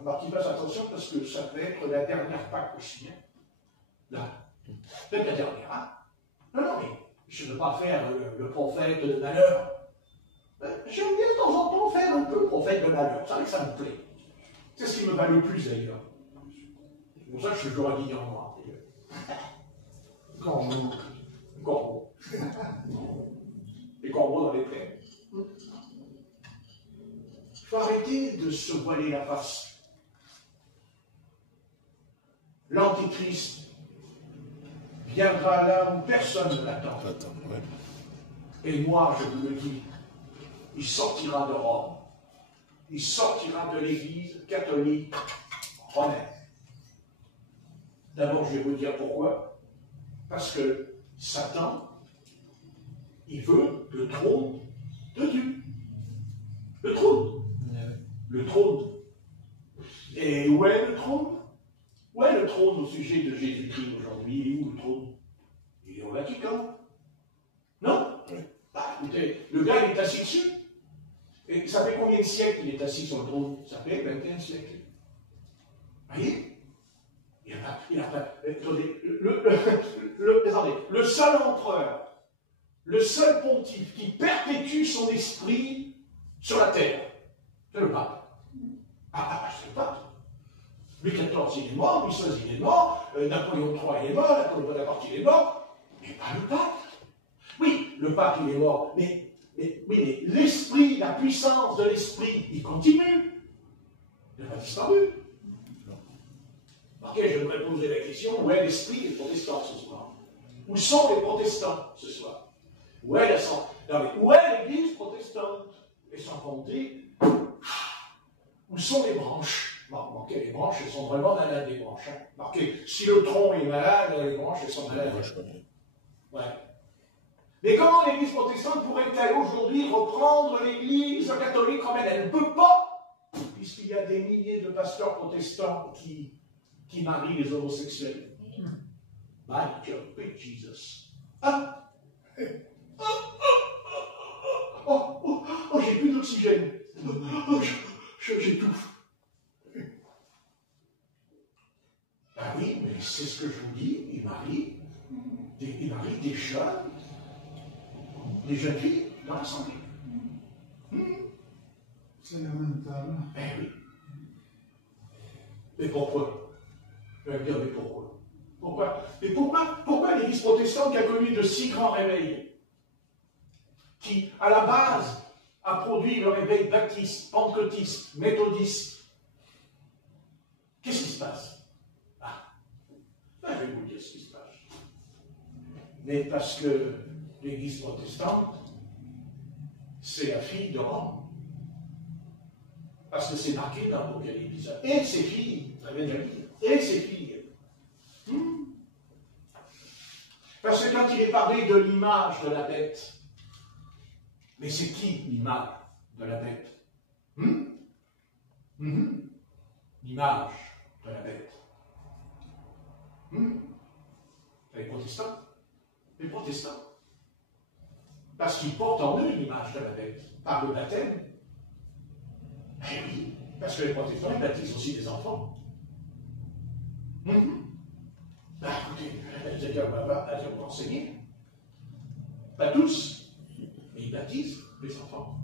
Alors qu'il fasse attention parce que ça peut être la dernière Pâque aussi. Hein. Là, peut-être la dernière. Hein. Non, mais je ne veux pas faire le prophète de malheur. J'aime bien de temps en temps faire un peu prophète de malheur. Vous savez que ça me plaît. C'est ce qui me va le plus d'ailleurs. C'est pour ça que je suis toujours habillé en noir. Corbeau. Les corbeaux dans les plaines. Il faut arrêter de se voiler la face. L'antéchrist viendra là où personne ne l'attend. Et moi, je vous le dis, il sortira de Rome. Il sortira de l'Église catholique romaine. D'abord, je vais vous dire pourquoi. Parce que Satan, il veut le trône de Dieu. Le trône. Le trône. Et où est le trône? Où est le trône au sujet de Jésus-Christ aujourd'hui? Il est où le trône? Il est au Vatican. Non? Bah, écoutez, le gars il est assis dessus. Et ça fait combien de siècles qu'il est assis sur le trône? Ça fait 21 siècles. Vous voyez? Attendez, le seul empereur, le seul pontife qui perpétue son esprit sur la terre, c'est le pape. C'est le pape. Louis XIV, il est mort, Louis XVI, il est mort, Napoléon III, il est mort, Napoléon Bonaparte, il est mort, mais pas le pape. Oui, le pape, il est mort, mais l'esprit, la puissance de l'esprit, il continue. Il n'a pas disparu. Ok, je voudrais poser la question, où est l'esprit des protestants ce soir? Où sont les protestants ce soir? Où est l'église protestante? Et sans compter, où sont les branches? Ok, les branches, elles sont vraiment malades, les branches. Hein. Ok, si le tronc est malade, les branches, elles sont malades. Ouais. Mais comment l'église protestante pourrait-elle aujourd'hui reprendre l'église catholique romaine? Elle ne peut pas, puisqu'il y a des milliers de pasteurs protestants qui marient les homosexuels. My God, Jesus. Ah. Oh, j'ai plus d'oxygène. J'étouffe. Ah oui, mais c'est ce que je vous dis, il marie des jeunes filles dans l'assemblée. C'est lamentable. Eh oui. Mais pourquoi? Je vais me dire, mais pourquoi? Pourquoi l'église protestante qui a connu de si grands réveils, qui, à la base, a produit le réveil baptiste, pentecôtiste, méthodiste, qu'est-ce qui se passe? Je vais vous dire ce qui se passe. Mais parce que l'église protestante, c'est la fille de Rome. Parce que c'est marqué dans l'Apocalypse. Et ses filles, ça vient de le dire, et ses filles. Parce que quand il est parlé de l'image de la bête, mais c'est qui l'image de la bête? L'image de la bête. Les protestants. Les protestants. Parce qu'ils portent en eux l'image de la bête, par le baptême. Eh oui, parce que les protestants, ils baptisent aussi des enfants. Écoutez, c'est-à-dire, on va vous enseigner. Pas tous, mais ils baptisent les enfants.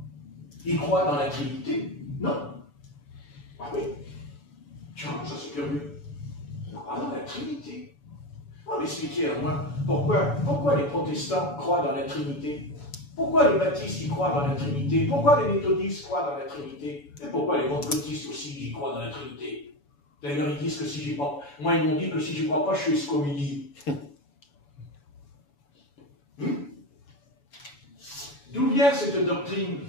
Ils croient dans la Trinité? Non. Ah oui. Tiens, ça c'est curieux. Ils croient dans la Trinité. On va m'expliquer à moi pourquoi les protestants croient dans la Trinité? Pourquoi les baptistes y croient dans la Trinité? Pourquoi les méthodistes croient dans la Trinité? Et pourquoi les pentecôtistes aussi y croient dans la Trinité? D'ailleurs, ils disent que si j'y crois, moi ils m'ont dit que si j'y crois pas, je suis excommunié. D'où vient cette doctrine?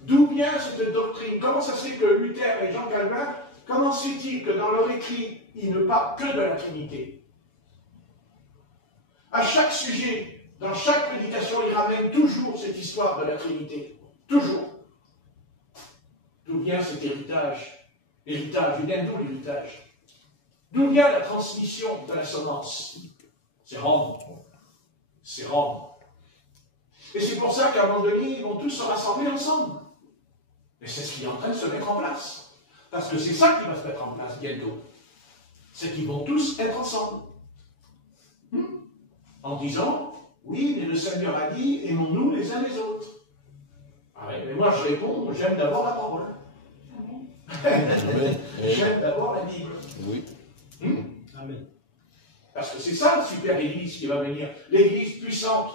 D'où vient cette doctrine? Comment ça se fait que Luther et Jean Calvin, comment se fait-il que dans leur écrit, ils ne parlent que de la Trinité? À chaque sujet, dans chaque prédication, ils ramènent toujours cette histoire de la Trinité. Toujours. D'où vient cet héritage? L'héritage, il vient d'où l'héritage? D'où vient la transmission de la semence? C'est Rome. C'est Rome. Et c'est pour ça qu'à un moment donné, ils vont tous se rassembler ensemble. Et c'est ce qui est en train de se mettre en place. Parce que c'est ça qui va se mettre en place bientôt. C'est qu'ils vont tous être ensemble. En disant, oui, mais le Seigneur a dit, aimons-nous les uns les autres. Ah ouais, mais moi je réponds, j'aime d'abord la parole. J'aime d'abord la Bible. Oui. Amen. Parce que c'est ça la super église qui va venir. L'église puissante.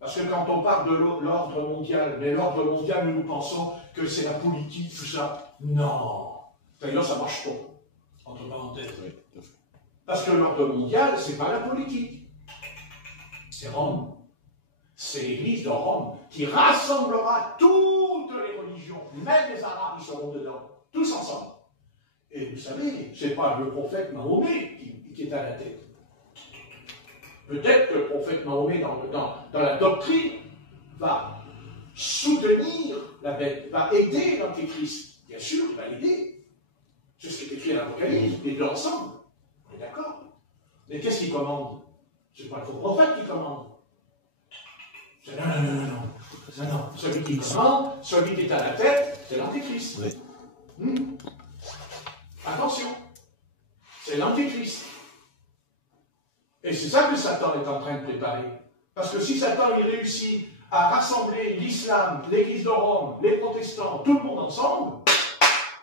Parce que quand on parle de l'ordre mondial, mais l'ordre mondial, nous pensons que c'est la politique, tout ça. Non. D'ailleurs, ça marche pas. Entre parenthèses. Oui. Parce que l'ordre mondial, c'est pas la politique. C'est Rome. C'est l'église de Rome qui rassemblera toutes les religions, même les Arabes, ils seront dedans. Tous ensemble. Et vous savez, ce n'est pas le prophète Mahomet qui est à la tête. Peut-être que le prophète Mahomet, dans la doctrine, va soutenir la bête, va aider l'Antéchrist. Bien sûr, il va l'aider. C'est ce qui est écrit à l'Apocalypse, les deux ensemble. Mais qu'est-ce qu'il commande? C'est pas le faux prophète qui commande. Non. Celui qui commande, celui qui est à la tête, c'est l'Antéchrist. Oui. Attention. C'est l'Antéchrist. Et c'est ça que Satan est en train de préparer. Parce que si Satan il réussit à rassembler l'islam, l'église de Rome, les protestants, tout le monde ensemble,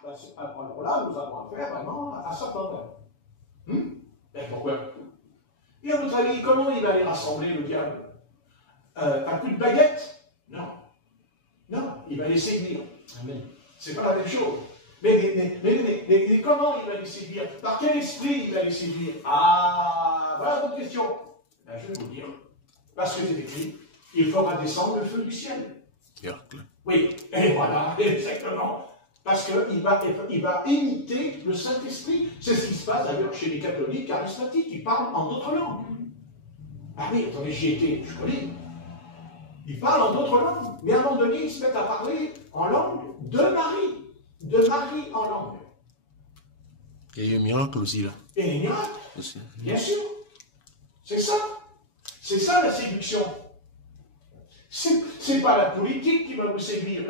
ben alors là, nous avons affaire vraiment à Satan. Et pourquoi? Et à votre avis, comment il va les rassembler, le diable? Un coup de baguette? Non. Non, il va les séduire. Amen. C'est pas la même chose. Mais comment il va les séduire? Par quel esprit il va les séduire? Ah, voilà votre question. Ben, je vais vous dire. Parce que c'est écrit, il fera descendre le feu du ciel. Miracle. Oui, et voilà, exactement. Parce qu'il va imiter le Saint-Esprit. C'est ce qui se passe d'ailleurs chez les catholiques charismatiques. Ils parlent en d'autres langues. Ah oui, attendez, j'y étais, je connais. Ils parlent en d'autres langues. Mais à un moment donné, ils se mettent à parler en langue de Marie. De Marie en langue. Il y a eu un miracle aussi, là. Et les miracles aussi. Bien sûr. C'est ça. C'est ça la séduction. C'est pas la politique qui va vous séduire.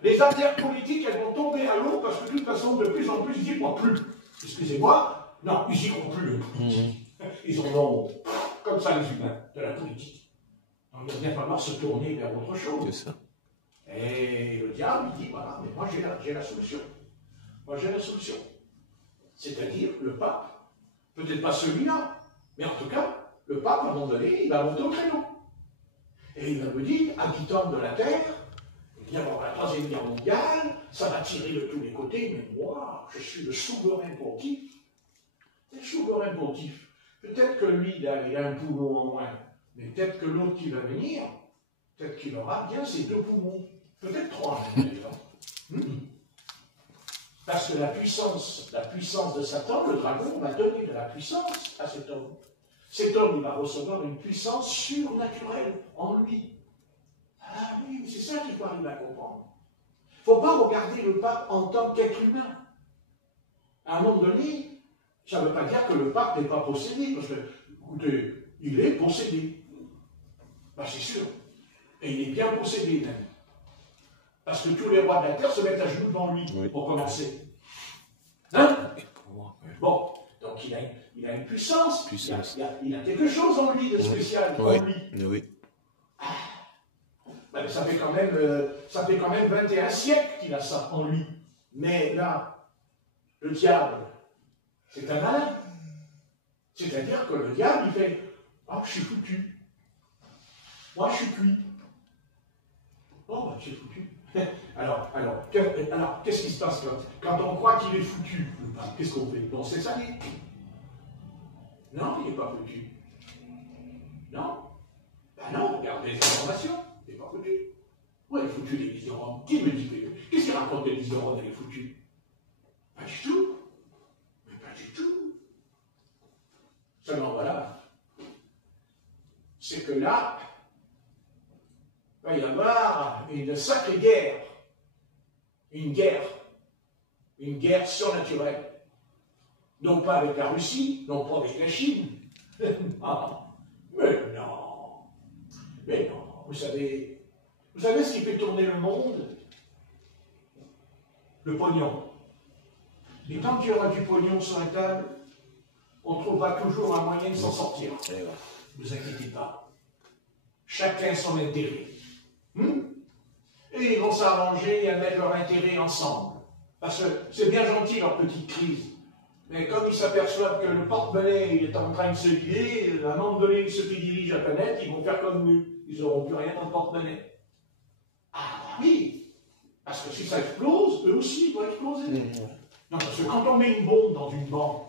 Les affaires politiques, elles vont tomber à l'eau parce que de toute façon, de plus en plus, ils n'y croient plus. Excusez-moi, non, ils n'y croient plus. Ils en ont comme ça les humains de la politique. Donc il va bien falloir se tourner vers autre chose. C'est ça. Et le diable, il dit, voilà, mais moi j'ai la solution. Moi j'ai la solution. C'est-à-dire le pape. Peut-être pas celui-là, mais en tout cas, le pape, à un moment donné, il va monter au créneau. Et il va me dire, habitant de la terre, il va y avoir la Troisième Guerre mondiale, ça va tirer de tous les côtés, mais moi, je suis le souverain pontife. Le souverain pontife. Peut-être que lui, il a un poumon en moins, mais peut-être que l'autre qui va venir, peut-être qu'il aura bien ses 2 poumons. Peut-être 3, d'ailleurs. Parce que la puissance de Satan, le dragon, va donner de la puissance à cet homme. Cet homme, il va recevoir une puissance surnaturelle en lui. Ah oui, c'est ça qu'il faut arriver à comprendre. Il ne faut pas regarder le pape en tant qu'être humain. À un moment donné, ça ne veut pas dire que le pape n'est pas possédé, parce que, écoutez, il est possédé. Ben, c'est sûr. Et il est bien possédé même. Parce que tous les rois de la terre se mettent à genoux devant lui, pour commencer. Hein? Bon, donc il a une puissance. Il a quelque chose en lui de spécial, en lui. Oui. Ben, ça fait quand même 21 siècles qu'il a ça en lui. Mais là, le diable, c'est un malin. C'est-à-dire que le diable, il fait « Ah, je suis foutu. Moi, je suis cuit. » Oh, ben, je suis foutu. Alors, qu'est-ce qui se passe quand on croit qu'il est foutu? Qu'est-ce qu'on fait? On sait ça, non, il n'est pas foutu. Non. Ben non, regardez les informations. Il n'est pas foutu. Où elle est foutue l'église de Rome? Qui me dit que... Qu'est-ce qu'il raconte que l'église de Rome, elle est foutue? Pas du tout. Mais pas du tout. Seulement voilà. C'est que là, il va y avoir une sacrée guerre. Une guerre surnaturelle. Non pas avec la Russie, non pas avec la Chine. Non. Mais non. Vous savez ce qui fait tourner le monde? Le pognon. Et tant qu'il y aura du pognon sur la table, on trouvera toujours un moyen de s'en sortir. Ne vous inquiétez pas. Chacun son intérêt. Et ils vont s'arranger et à mettre leur intérêt ensemble. Parce que c'est bien gentil leur petite crise. Mais comme ils s'aperçoivent que le porte-monnaie est en train de se lier, à un moment donné, ceux qui dirigent la planète, ils vont faire comme nous. Ils n'auront plus rien dans le porte-monnaie. Ah oui. Parce que si ça explose, eux aussi vont exploser. Non, parce que quand on met une bombe dans une banque,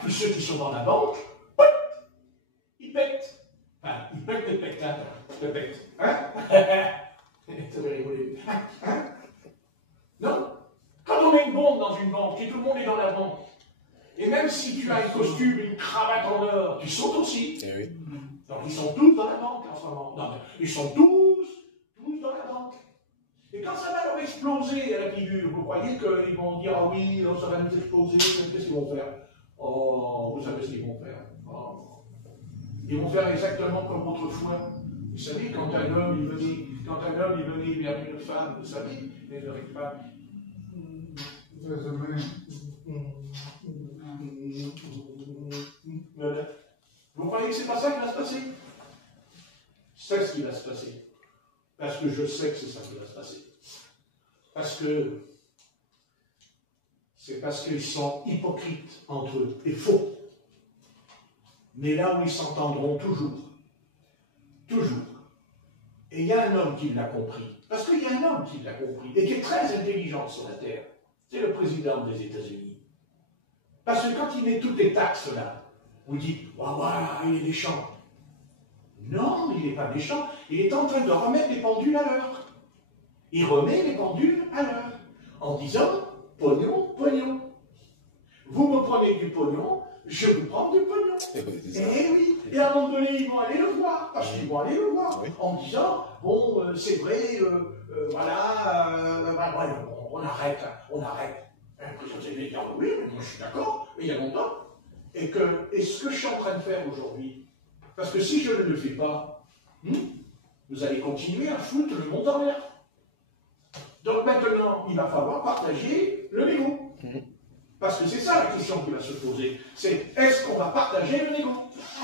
tous ceux qui sont dans la banque, ils pètent. Enfin, ils pètent les spectateurs. Ils pètent. Hein? Ça va rigoler. Hein? Non? Quand on met une bombe dans une banque, et tout le monde est dans la banque, et même si tu as un costume, une cravate en or, tu sautes aussi. Oui. Donc ils sont tous dans la banque en ce moment. Non, ils sont tous dans la banque. Et quand ça va leur exploser à la figure, vous croyez qu'ils vont dire « Ah oui, ça va nous exploser, qu'est-ce qu'ils vont faire ?» Oh, vous savez ce qu'ils vont faire. Oh. Ils vont faire exactement comme autrefois. Vous savez, quand un homme il venait vers une femme, vous savez, les femmes. Vous croyez que c'est pas ça qui va se passer? C'est ce qui va se passer. Parce que je sais que c'est ça qui va se passer. C'est parce qu'ils sont hypocrites entre eux et faux. Mais là où ils s'entendront toujours. Toujours. Et il y a un homme qui l'a compris. Parce qu'il y a un homme qui l'a compris et qui est très intelligent sur la terre. C'est le président des États-Unis. Parce que quand il met toutes les taxes là, vous dites, waouh, il est méchant. Non, il n'est pas méchant. Il est en train de remettre les pendules à l'heure. Il remet les pendules à l'heure. En disant, pognon, pognon. Vous me prenez du pognon, je vous prends du pognon. Eh oui. Et à un moment donné, ils vont aller le voir. Parce qu'ils vont aller le voir. En disant, bon, c'est vrai, voilà, on arrête. Vous allez dire, oui, mais moi je suis d'accord, mais il y a longtemps. Et ce que je suis en train de faire aujourd'hui, parce que si je ne le fais pas, vous allez continuer à foutre le monde en l'air. Donc maintenant, il va falloir partager le négo. Parce que c'est ça la question qui va se poser. C'est est-ce qu'on va partager le négo?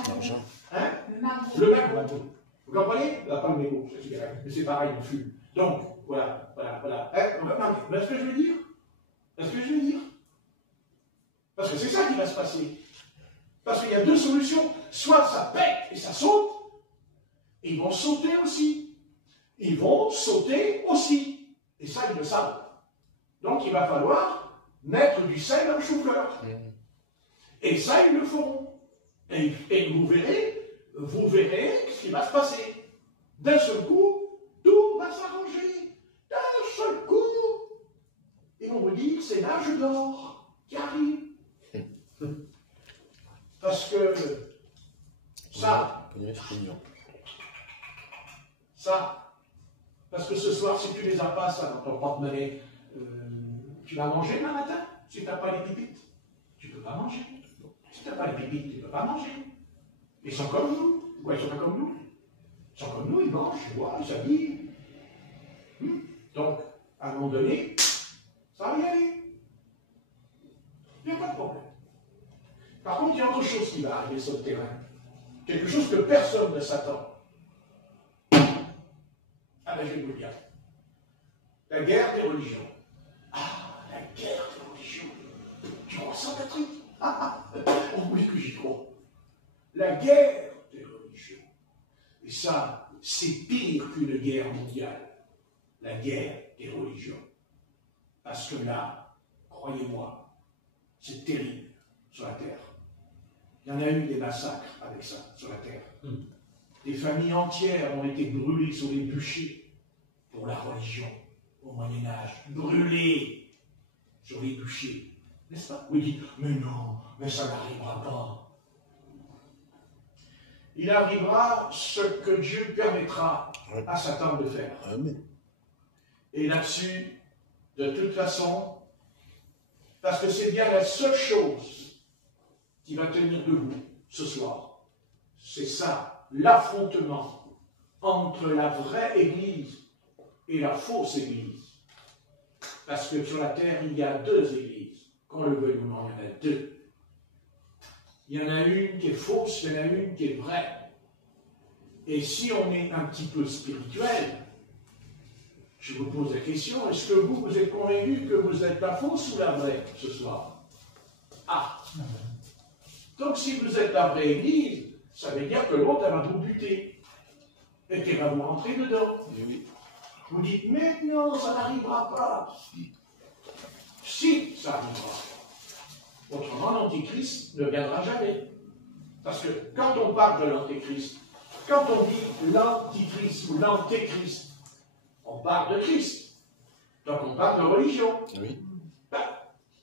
L'argent. Hein? Le magot. Le magot. Vous comprenez? Là, pas le négo, mais c'est pareil, on fume. Donc, voilà. Mais est-ce que je veux dire? Parce que c'est ça qui va se passer. Parce qu'il y a deux solutions. Soit ça pète et ça saute, et ils vont sauter aussi. Et ça, ils le savent. Donc, il va falloir mettre du sel dans le chou-fleur. Et ça, ils le feront. Et vous verrez ce qui va se passer. D'un seul coup, tout va s'arranger. D'un seul coup, ils vont vous dire, c'est l'âge d'or qui arrive. Parce que parce que ce soir, si tu les as pas, ça, dans ton porte-monnaie, tu vas manger demain matin. Si tu n'as pas les pipites, tu ne peux pas manger. Si tu n'as pas les pipites, tu ne peux pas manger. Ils sont comme nous. Pourquoi ils sont pas comme nous? Ils sont comme nous, ils mangent, ils boivent, ils s'habillent. Donc, à un moment donné, ça va y aller. Il n'y a pas de problème. Par contre, il y a autre chose qui va arriver sur le terrain. Quelque chose que personne ne s'attend. Ah ben, je vais vous le dire. La guerre des religions. Ah, la guerre des religions. Tu crois ça, Patrick? Oh oui que j'y crois. La guerre des religions. Et ça, c'est pire qu'une guerre mondiale. La guerre des religions. Parce que là, croyez-moi, c'est terrible sur la terre. Il y en a eu des massacres avec ça, sur la terre. Des familles entières ont été brûlées sur les bûchers pour la religion au Moyen-Âge. Brûlées sur les bûchers. N'est-ce pas? Vous dites, mais non, mais ça n'arrivera pas. Il arrivera ce que Dieu permettra à Satan de faire. Amen. Et là-dessus, de toute façon, parce que c'est bien la seule chose qui va tenir debout ce soir. C'est ça, l'affrontement entre la vraie Église et la fausse Église. Parce que sur la terre, il y a deux Églises. Qu'on le veuille ou non, il y en a deux. Il y en a une qui est fausse, il y en a une qui est vraie. Et si on est un petit peu spirituel, je vous pose la question, est-ce que vous êtes convaincu que vous êtes la fausse ou la vraie ce soir? Ah! Donc si vous êtes la vraie Église, ça veut dire que l'autre, elle va vous buter. Et qu'elle va vous rentrer dedans. Vous dites, mais non, ça n'arrivera pas. Si, ça arrivera. Autrement, l'Antéchrist ne viendra jamais. Parce que quand on parle de l'Antéchrist, quand on dit l'Antichrist ou l'Antéchrist, on parle de Christ. Donc on parle de religion. Oui.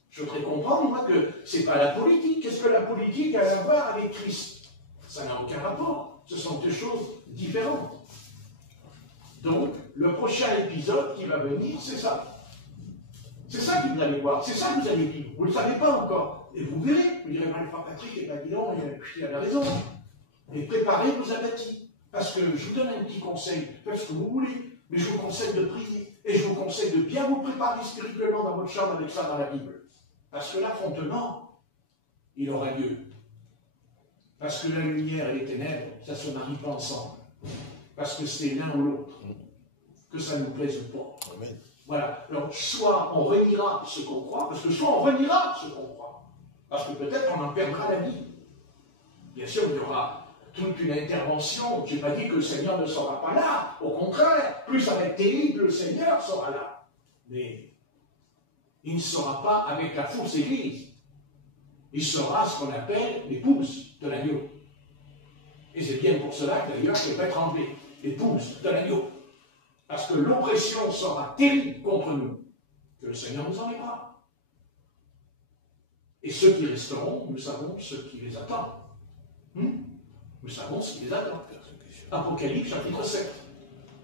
Je voudrais comprendre, moi, que ce n'est pas la politique. Qu'est-ce que la politique a à voir avec Christ? Ça n'a aucun rapport. Ce sont deux choses différentes. Donc, le prochain épisode qui va venir, c'est ça. C'est ça que vous allez voir, c'est ça que vous allez vivre. Vous ne le savez pas encore. Et vous verrez. Vous direz, le frère Patrick, et bien dis donc, il a raison. Et préparez vos abattis. Parce que je vous donne un petit conseil, faites ce que vous voulez, mais je vous conseille de prier. Et je vous conseille de bien vous préparer spirituellement dans votre chambre avec ça dans la Bible. Parce que l'affrontement, il aura lieu. Parce que la lumière et les ténèbres, ça ne se marient pas ensemble. Parce que c'est l'un ou l'autre. Que ça nous plaise ou pas. Amen. Voilà. Donc, soit on reniera ce qu'on croit, parce que soit on reniera ce qu'on croit. Parce que peut-être on en perdra la vie. Bien sûr, il y aura toute une intervention. Je n'ai pas dit que le Seigneur ne sera pas là. Au contraire, plus ça va être terrible, le Seigneur sera là. Mais il ne sera pas avec la fausse Église. Il sera ce qu'on appelle l'épouse de l'agneau. Et c'est bien pour cela que d'ailleurs je vais être enlevé. L'épouse de l'agneau. Parce que l'oppression sera terrible contre nous. Que le Seigneur nous enlèvera. Et ceux qui resteront, nous savons ce qui les attend. Nous savons ce qui les attend. Apocalypse chapitre 7.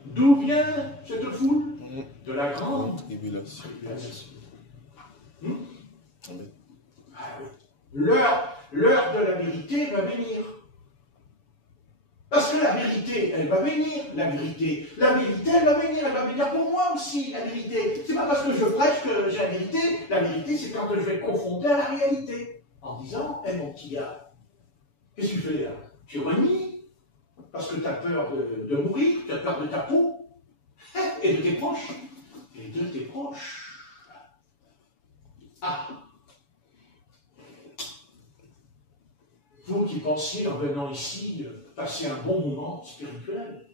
D'où vient cette foule? De la grande tribulation. Ah oui. L'heure de la vérité va venir. Parce que la vérité, elle va venir, la vérité, elle va venir pour moi aussi, la vérité. C'est pas parce que je prêche que j'ai la vérité, c'est quand je vais me confronter à la réalité. En disant, mon petit gars, qu'est-ce que tu fais là? Tu renies, parce que tu as peur de mourir, tu as peur de ta peau, et de tes proches. Ah! Vous qui pensiez, en venant ici, passer un bon moment spirituel.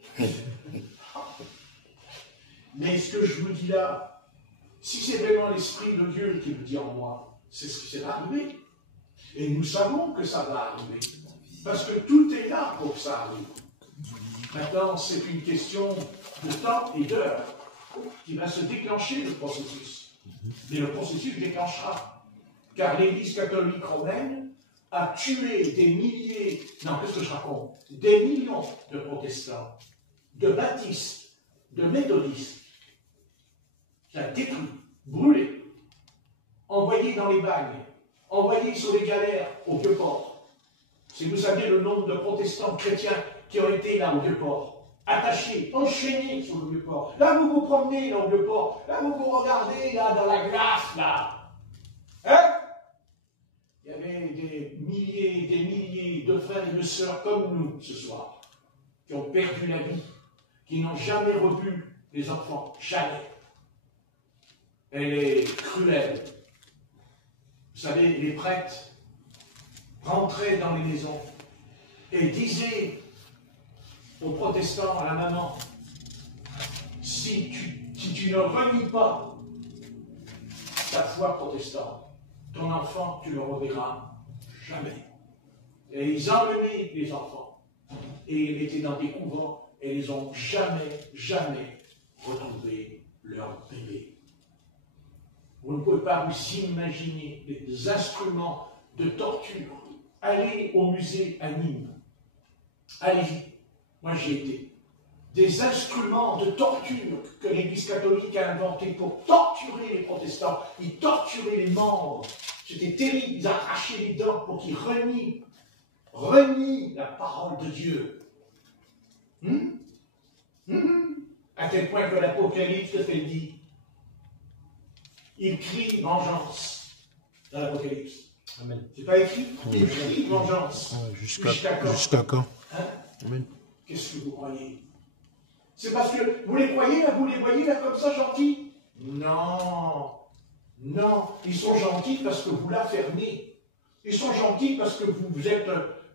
Mais ce que je vous dis là, si c'est vraiment l'Esprit de Dieu qui le dit en moi, c'est ce qui va arriver. Et nous savons que ça va arriver. Parce que tout est là pour que ça arrive. Maintenant, c'est une question de temps et d'heure qui va se déclencher, le processus. Mais le processus déclenchera. Car l'Église catholique romaine a tué des milliers, non, qu'est-ce que je raconte? Des millions de protestants, de baptistes, de méthodistes. Ça a détruit, brûlé, envoyé dans les bagnes, envoyé sur les galères au Vieux-Port. Si vous saviez le nombre de protestants chrétiens qui ont été là au Vieux-Port, attachés, enchaînés sur le Vieux-Port. Là, vous vous promenez dans le Vieux-Port, là, vous vous regardez là dans la glace, là. Hein? Il y avait des milliers de frères et de sœurs comme nous ce soir, qui ont perdu la vie, qui n'ont jamais revu les enfants, jamais. Elle est cruelle. Vous savez, les prêtres rentraient dans les maisons et disaient aux protestants, à la maman, si tu ne renies pas ta foi protestante, ton enfant, tu ne le reverras jamais. Et ils emmenaient les enfants. Et ils étaient dans des couvents. Et ils n'ont jamais retrouvé leur bébé. Vous ne pouvez pas vous imaginer les instruments de torture. Allez au musée à Nîmes. Allez-y. Moi, j'y étais. Des instruments de torture que l'Église catholique a inventés pour torturer les protestants. Ils torturaient les membres. C'était terrible. Ils arrachaient les dents pour qu'ils renient la parole de Dieu. À tel point que l'Apocalypse, qu'est-ce qu'elle dit? Il crie vengeance dans l'Apocalypse. Amen. C'est pas écrit? Il crie vengeance. Jusqu'à quand? Hein? Amen. Qu'est-ce que vous croyez? C'est parce que vous les croyez là, vous les voyez là comme ça gentils? Non. Non, ils sont gentils parce que vous la fermez. Ils sont gentils parce que vous êtes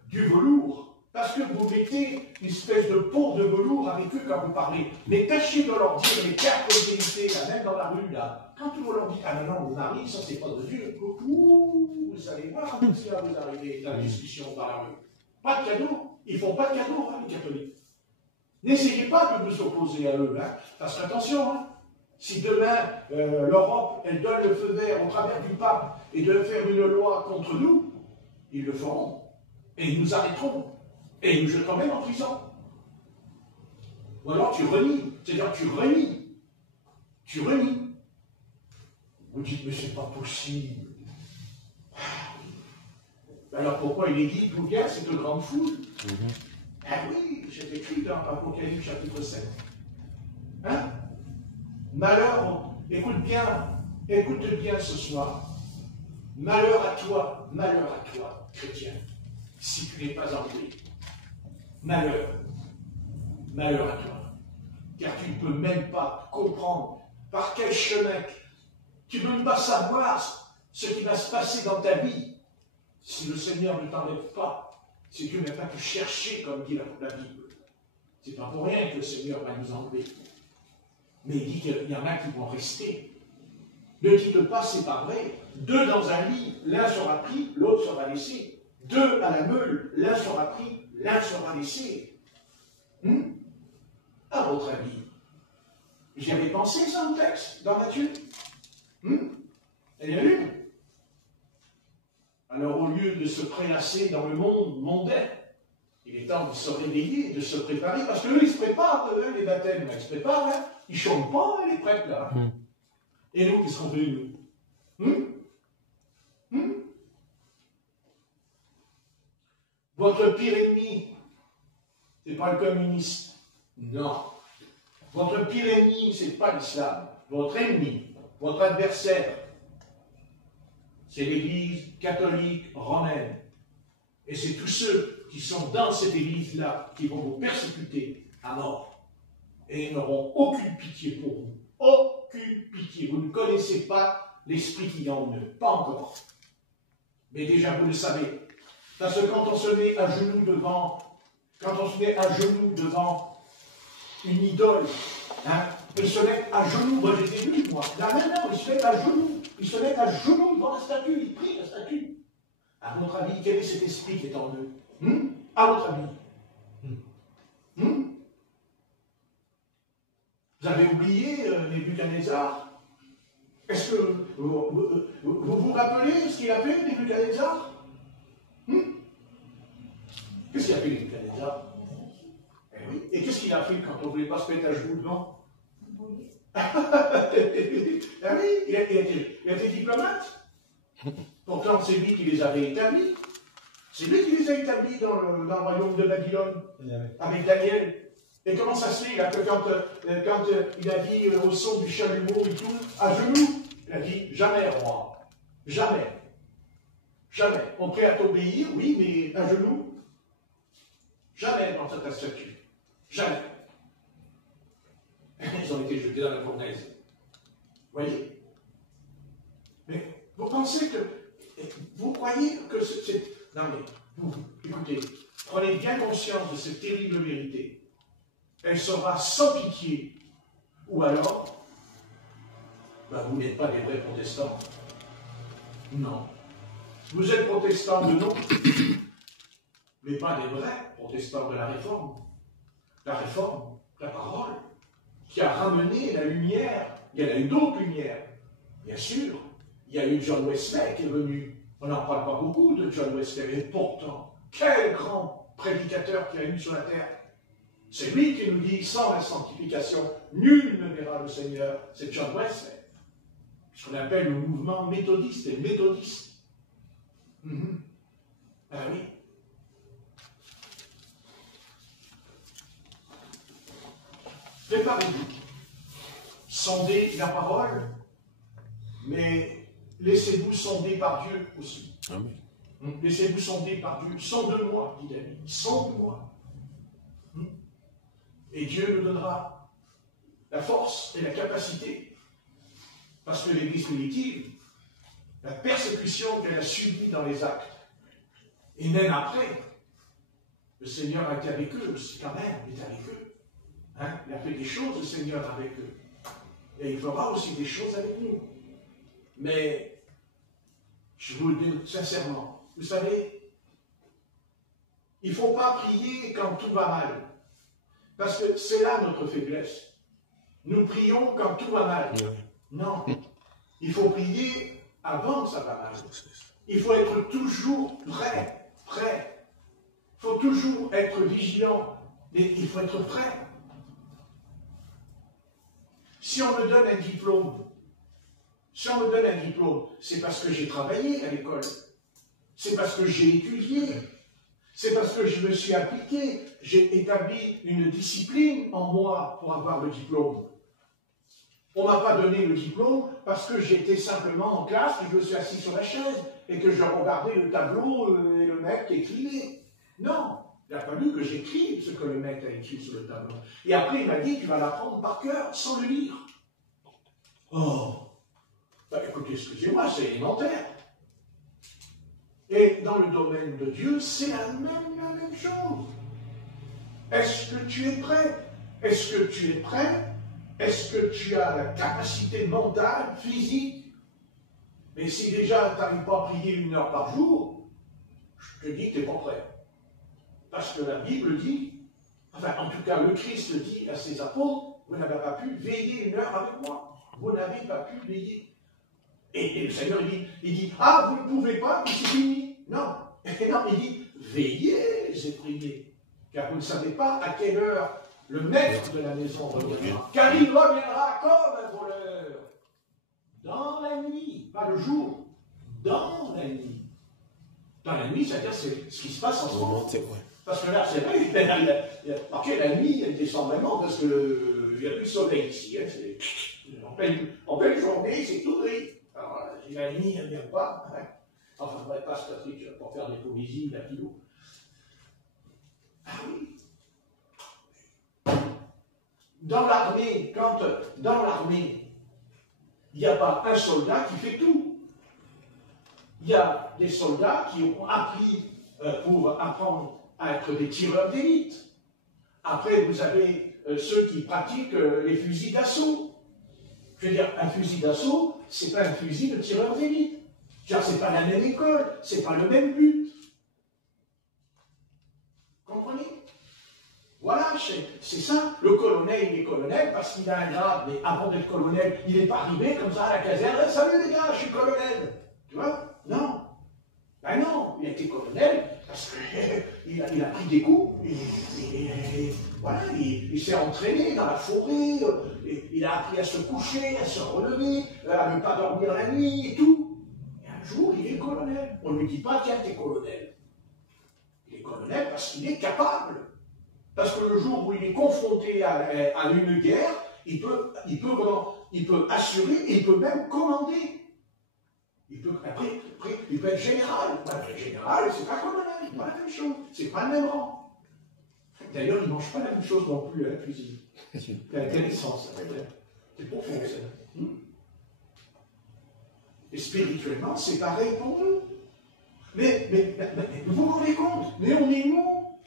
du velours. Parce que vous mettez une espèce de peau de velours avec eux quand vous parlez. Mais tâchez de leur dire les quatre vérités, là, même dans la rue, là. Quand tout le monde dit, ah non, mon mari, ça c'est pas de Dieu. Ouh, vous allez voir comment ça va vous arriver, la discussion dans la rue. Pas de cadeau. Ils font pas de cadeau, hein, les catholiques. N'essayez pas de vous opposer à eux, hein, parce qu'attention, hein, si demain l'Europe, elle donne le feu vert au travers du pape et de faire une loi contre nous, ils le feront. Et ils nous arrêteront. Et ils nous jetteront même en prison. Ou alors tu renies. C'est-à-dire tu renies. Tu renies. Vous dites, mais c'est pas possible. Alors pourquoi il est dit, d'où vient cette grande foule? Ah oui, c'est écrit dans Apocalypse chapitre 7. Hein? Malheur, écoute bien ce soir. Malheur à toi, chrétien, si tu n'es pas enlevé. Malheur à toi. Car tu ne peux même pas comprendre par quel chemin, tu ne peux même pas savoir ce qui va se passer dans ta vie si le Seigneur ne t'enlève pas, si Dieu n'a pas pu chercher, comme dit la Bible. C'est pas pour rien que le Seigneur va nous enlever. Mais il dit qu'il y en a qui vont rester. Ne dites pas, c'est pas vrai. 2 dans un lit, l'un sera pris, l'autre sera laissé. 2 à la meule, l'un sera pris, l'un sera laissé. À votre avis, j'y avais pensé ça au texte, dans Matthieu. Il y a une. Alors, au lieu de se prélasser dans le monde mondain, il est temps de se réveiller, de se préparer, parce qu'eux, ils se préparent, les baptêmes, ils se préparent, hein. Ils ne chantent pas, les prêtres, là. Et nous, qu'est-ce qu'on fait, nous? Votre pire ennemi, ce n'est pas le communiste. Non. Votre pire ennemi, ce n'est pas l'islam. Votre ennemi, votre adversaire, c'est l'Église catholique romaine. Et c'est tous ceux qui sont dans cette Église-là qui vont vous persécuter à mort. Et ils n'auront aucune pitié pour vous. Aucune pitié. Vous ne connaissez pas l'esprit qu'il y a en eux. Pas encore. Mais déjà, vous le savez. Parce que quand on se met à genoux devant une idole, hein, ils se mettent à genoux. Moi, j'ai vu, moi. Là, maintenant, ils se mettent à genoux. Ils se mettent à genoux devant la statue. Ils prient la statue. À votre avis, quel est cet esprit qui est en eux? À votre avis? Vous avez oublié Nebuchadnezzar? Est-ce que vous vous rappelez ce qu'il a fait, Nebuchadnezzar? Qu'est-ce qu'il a fait, Nebuchadnezzar? Eh oui. Et qu'est-ce qu'il a fait quand on ne voulait pas se mettre à genoux devant? Ah oui, il a été diplomate. Pourtant, c'est lui qui les avait établis. C'est lui qui les a établis dans le royaume de Babylone, avec Daniel. Et comment ça se fait là, que quand il a dit au son du chalumeau et tout, à genoux, il a dit jamais, roi. Jamais. Jamais. On est prêt à t'obéir, oui, mais à genoux. Jamais dans ta statue. Jamais. Ils ont été jetés dans la fournaise. Vous voyez? Mais vous pensez que. Vous croyez que c'est. Non mais, vous, écoutez, prenez bien conscience de cette terrible vérité. Elle sera sans pitié. Ou alors, vous n'êtes pas des vrais protestants. Non. Vous êtes protestants de nom, mais pas des vrais protestants de la Réforme. La Réforme, la parole, qui a ramené la lumière. Il y en a eu d'autres lumières, bien sûr. Il y a eu John Wesley qui est venu. On n'en parle pas beaucoup de John Wesley, mais pourtant, quel grand prédicateur qu'il y a eu sur la terre. C'est lui qui nous dit, sans la sanctification, nul ne verra le Seigneur. C'est John Wesley. Ce qu'on appelle le mouvement méthodiste, et méthodiste. Ah oui. Préparez-vous. Sondez la parole, mais laissez-vous sonder par Dieu aussi. Amen. Laissez-vous sonder par Dieu. Sonde-moi, dit David. Sonde-moi. Et Dieu nous donnera la force et la capacité. Parce que l'Église primitive, la persécution qu'elle a subie dans les actes, et même après, le Seigneur a été avec eux aussi, quand même, il est avec eux. Hein? Il a fait des choses, le Seigneur, avec eux. Et il fera aussi des choses avec nous. Mais, je vous le dis sincèrement, vous savez, il ne faut pas prier quand tout va mal. Parce que c'est là notre faiblesse. Nous prions quand tout va mal. Non. Il faut prier avant que ça va mal. Il faut être toujours prêt. Prêt. Il faut toujours être vigilant. Mais il faut être prêt. Si on me donne un diplôme, Si on me donne un diplôme, c'est parce que j'ai travaillé à l'école. C'est parce que j'ai étudié. C'est parce que je me suis appliqué. J'ai établi une discipline en moi pour avoir le diplôme. On ne m'a pas donné le diplôme parce que j'étais simplement en classe, que je me suis assis sur la chaise et que je regardais le tableau et le mec qui écrivait. Non, il a fallu que j'écrive ce que le mec a écrit sur le tableau. Et après, il m'a dit, tu vas l'apprendre par cœur, sans le lire. Oh, bah, écoutez, excusez-moi, c'est élémentaire. Et dans le domaine de Dieu, c'est la même chose. Est-ce que tu es prêt? Est-ce que tu es prêt? Est-ce que tu as la capacité mentale, physique? Mais si déjà tu n'arrives pas à prier 1 heure par jour, je te dis que tu n'es pas prêt. Parce que la Bible dit, enfin en tout cas le Christ dit à ses apôtres, vous n'avez pas pu veiller 1 heure avec moi. Vous n'avez pas pu veiller. Et le Seigneur il dit, ah vous ne pouvez pas, mais c'est fini. Non. Et non, il dit, veillez et priez. Car vous ne savez pas à quelle heure le maître de la maison reviendra. Car il reviendra comme un voleur. Dans la nuit, pas le jour. Dans la nuit. Dans la nuit, c'est-à-dire c'est ce qui se passe en ce moment. Parce que là, c'est vrai, ok, la nuit, elle descend vraiment parce qu'il n'y a plus de soleil ici. Hein, en pleine journée, c'est tout gris. Alors, la nuit, elle ne vient pas. Hein. Enfin, bref, passe Patrick pour faire des poésies, la kilo. Ah oui. Dans l'armée, quand dans l'armée, il n'y a pas un soldat qui fait tout. Il y a des soldats qui ont appris pour apprendre à être des tireurs d'élite. Après, vous avez ceux qui pratiquent les fusils d'assaut. Je veux dire, un fusil d'assaut, ce n'est pas un fusil de tireur d'élite. Ce n'est pas la même école, ce n'est pas le même but. Comprenez? Voilà, c'est ça. Le colonel, il est colonel parce qu'il a un grade, mais avant d'être colonel, il n'est pas arrivé comme ça à la caserne. « Salut les gars, je suis colonel !» Tu vois? Non. Ben non, il a été colonel parce qu'il a pris des coups. Voilà, il s'est entraîné dans la forêt, il a appris à se coucher, à se relever, à ne pas dormir la nuit et tout. Un jour, il est colonel. On ne lui dit pas, tiens, t'es colonel. Il est colonel parce qu'il est capable. Parce que le jour où il est confronté à une guerre, il peut assurer et il peut même commander. Après, il peut être général. Le général, c'est pas colonel, c'est pas la même chose. C'est pas le même rang. D'ailleurs, il ne mange pas la même chose non plus à la cuisine. C'est intéressant, ça. C'est profond, ça. Et spirituellement, c'est pareil pour nous. Mais vous vous rendez compte? Mais on est mou.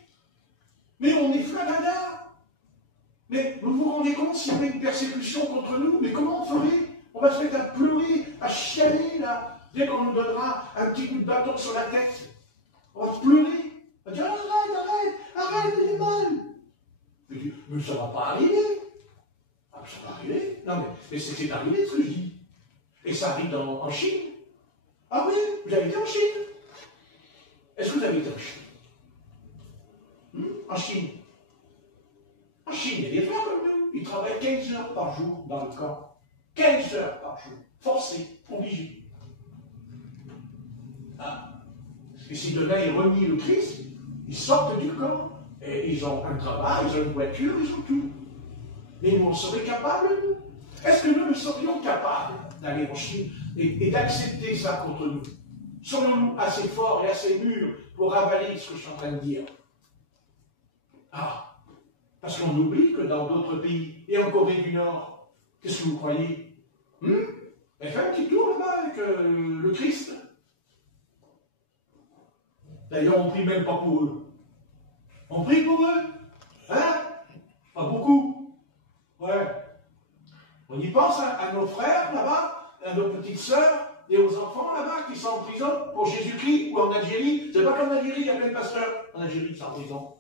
Mais on est flagada. Mais vous vous rendez compte s'il y avait une persécution contre nous? Mais comment on ferait? On va se mettre à pleurer, à chialer, là. Dès qu'on nous donnera un petit coup de bâton sur la tête. On va pleurer. On va dire, arrête, il est mal. Mais ça ne va pas arriver. Ah, ça va arriver. Non, mais c'est arrivé ce que je dis. Et ça arrive en Chine. Ah oui, vous avez été en Chine? Est-ce que vous avez été en Chine? En Chine. En Chine, il y a des frères comme nous. Ils travaillent 15 heures par jour dans le camp. 15 heures par jour. Forcés, obligés. Ah. Et si demain ils renient le Christ, ils sortent du camp. Et ils ont un travail, ils ont une voiture, ils ont tout. Mais nous, on serait capables, nous? Est-ce que nous serions capables d'aller en Chine et d'accepter ça contre nous? Serions-nous assez forts et assez mûrs pour avaler ce que je suis en train de dire? Ah, parce qu'on oublie que dans d'autres pays, et en Corée du Nord, qu'est-ce que vous croyez? Elle fait un petit tour là-bas avec le Christ. D'ailleurs, on ne prie même pas pour eux. On prie pour eux. Hein? Pas beaucoup. Ouais. On y pense à nos frères là-bas, à nos petites sœurs et aux enfants là-bas qui sont en prison pour Jésus-Christ ou en Algérie. C'est pas qu'en Algérie, il y a plein de pasteurs. En Algérie, ils sont en prison.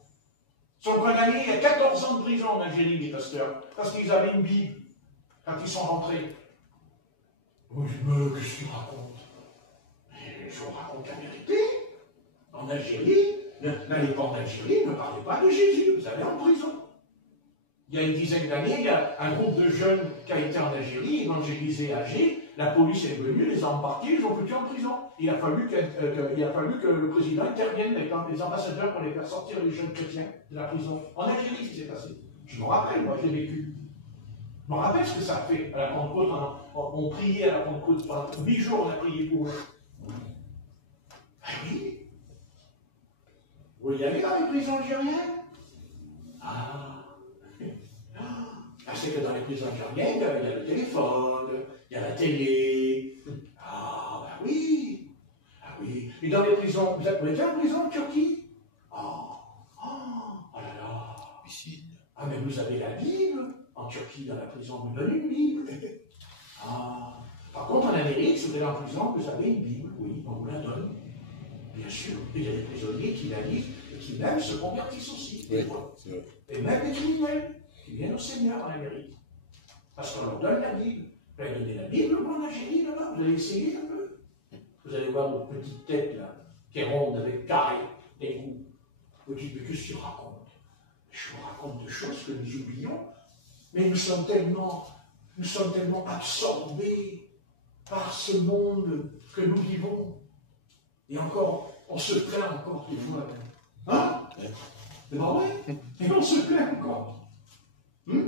Ils sont condamnés à 14 ans de prison en Algérie, les pasteurs, parce qu'ils avaient une Bible quand ils sont rentrés. Oh, mais qu'est-ce que tu racontes? Je vous raconte la vérité. En Algérie, n'allez pas en Algérie, ne parlez pas de Jésus, vous allez en prison. Il y a une dizaine d'années, il y a un groupe de jeunes qui a été en Algérie, évangélisé à Alger, la police est venue, les a embarqués, ils ont foutus en prison. Il a fallu que le président intervienne avec les ambassadeurs pour les faire sortir les jeunes chrétiens de la prison. En Algérie, ce qui s'est passé. Je me rappelle, moi, je l'ai vécu. Je me rappelle ce que ça a fait à la Pentecôte. On priait à la Pentecôte pendant 8 jours, on a prié pour eux. Ah oui. Vous voulez y aller dans les prisons algériennes? C'est que dans les prisons algériennes, il y a le téléphone, il y a la télé. Ah, ben oui. Ah oui. Et dans les prisons, vous êtes déjà en prison en Turquie? Oh là là. Ah, mais vous avez la Bible en Turquie, dans la prison, vous donnez une Bible. Par contre, en Amérique, si vous allez en prison, vous avez une Bible, oui, on vous la donne. Bien sûr. Il y a des prisonniers qui la lisent et qui même se convertissent aussi. Oui, et même des criminels qui viennent au Seigneur en Amérique. Parce qu'on leur donne la Bible. Vous allez donner la Bible en Algérie, là-bas, vous allez essayer un peu. Vous allez voir votre petite tête, là, qui est ronde avec carré, et vous dites, mais qu'est-ce que tu racontes? Je vous raconte des choses que nous oublions, mais nous sommes tellement absorbés par ce monde que nous vivons. Et encore, on se plaint encore des fois. Hein? C'est pas vrai? Et on se plaint encore. Oui,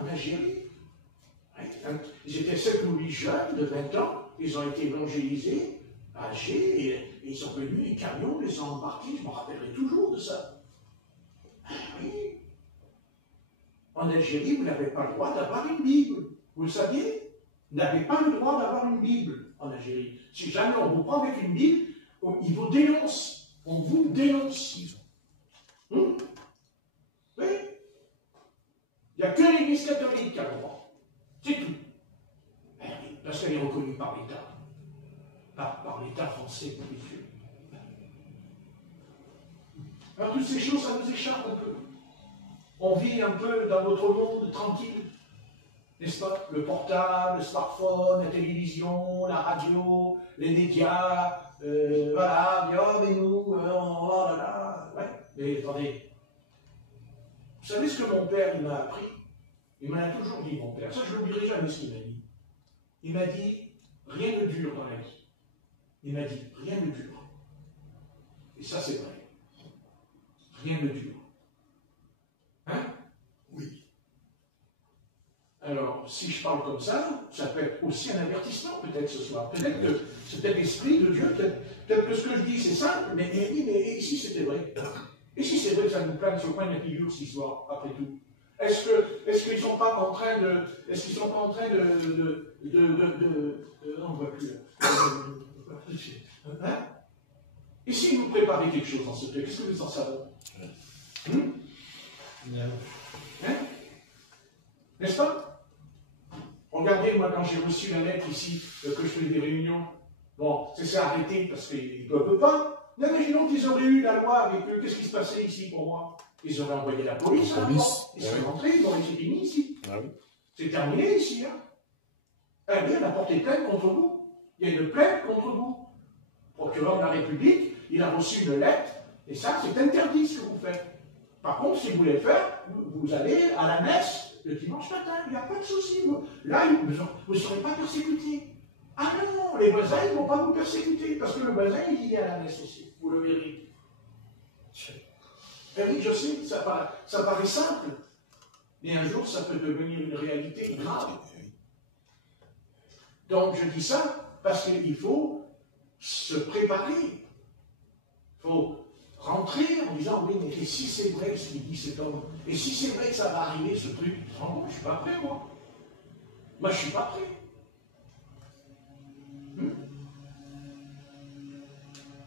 en Algérie. Ils étaient 7 ou 8 jeunes de 20 ans, ils ont été évangélisés à Alger, et ils sont venus, les camions les ont embarqués, je me rappellerai toujours de ça. Oui. En Algérie, vous n'avez pas le droit d'avoir une Bible. Vous le saviez? Vous n'avez pas le droit d'avoir une Bible en Algérie. Si jamais on vous prend avec une Bible, ils vous dénoncent. On vous dénonce. Oui. Il n'y a que l'Église catholique qui a le droit. C'est tout. Parce qu'elle est reconnue par l'État. Par l'État français, bien sûr. Alors toutes ces choses, ça nous échappe un peu. On vit un peu dans notre monde tranquille. N'est-ce pas? Le portable, le smartphone, la télévision, la radio, les médias, voilà, oh mais nous, oh là là. Ouais, mais attendez. Vous savez ce que mon père il m'a appris? Il m'a toujours dit, mon père, ça je ne l'oublierai jamais ce qu'il m'a dit. Il m'a dit, rien ne dure dans la vie. Il m'a dit, rien ne dure. Et ça c'est vrai. Rien ne dure. Hein? Oui. Alors, si je parle comme ça peut être aussi un avertissement peut-être ce soir. Peut-être que c'est peut-être l'Esprit de Dieu, peut-être que ce que je dis c'est simple, mais ici c'était vrai. Et si c'est vrai que ça nous plane sur le coin de la figure cette histoire, après tout? Est-ce qu'ils ne sont pas en train de... Est-ce qu'ils ne sont pas en train non, on ne voit plus. Hein? Et si vous préparez quelque chose dans ce texte, qu'est-ce que vous en savez? Hein? N'est-ce pas? Regardez, moi, quand j'ai reçu la lettre ici, que je fais des réunions, bon, c'est arrêté parce qu'ils ne peuvent pas. Mais imaginons qu'ils auraient eu la loi avec eux, qu'est-ce qui se passait ici pour moi? Ils auraient envoyé la police, ils sont rentrés, ils auraient été finis ici. Ah oui. C'est terminé ici. Hein. Eh bien, on a porté plainte contre vous. Il y a une plainte contre vous. Le procureur de la République, il a reçu une lettre, et ça, c'est interdit ce que vous faites. Par contre, si vous voulez le faire, vous allez à la messe le dimanche matin, il n'y a pas de souci. Là, vous ne serez pas persécutés. Ah non, les voisins, ils ne vont pas vous persécuter, parce que le voisin, il y est à la messe aussi, vous le verrez. Eh oui, je sais, ça paraît simple, mais un jour, ça peut devenir une réalité grave. Donc, je dis ça parce qu'il faut se préparer. Il faut rentrer en disant, oui, mais si c'est vrai ce qu'il dit cet homme, et si c'est vrai que ça va arriver, ce truc, oh, je ne suis pas prêt, moi. Moi, je ne suis pas prêt.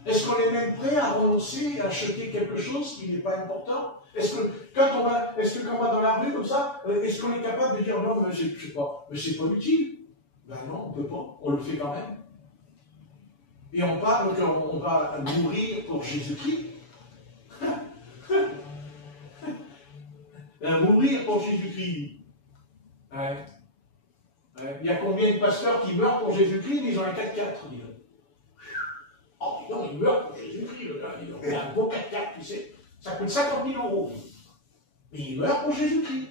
Est-ce qu'on est même prêt à renoncer, à acheter quelque chose qui n'est pas important? Est-ce que quand on va dans la rue comme ça, est-ce qu'on est capable de dire non, mais c'est pas utile? Ben non, on ne peut pas, on le fait quand même. Et on parle qu'on va mourir pour Jésus-Christ. Mourir pour Jésus-Christ. Ouais. Il y a combien de pasteurs qui meurent pour Jésus-Christ, mais ils ont un 4x4, dis donc. Oh, dis donc, il meurt pour Jésus-Christ, le gars. Il a un beau 4x4, tu sais. Ça coûte 50 000 €. Et il meurt pour Jésus-Christ.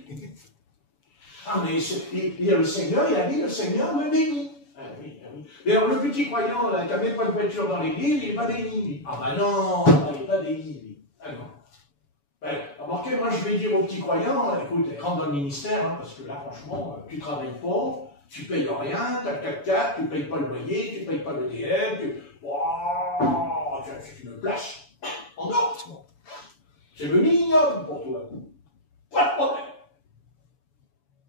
Ah, mais il y a le Seigneur, il a dit, le Seigneur me bénit. Ah oui, ah oui. Mais alors, le petit croyant, là, qui n'a même pas de voiture dans l'église, il n'est pas béni, lui. Ah ben non, il n'est pas béni, lui. Ah non. Ben, remarquez, moi, je vais dire aux petits croyants, écoute, rentre dans le ministère, hein, parce que là, franchement, tu travailles pas, tu payes rien, tu as le 4x4, tu ne payes pas le loyer, tu ne payes pas le DM, c'est une place en or. C'est le minimum pour toi. Pas de problème.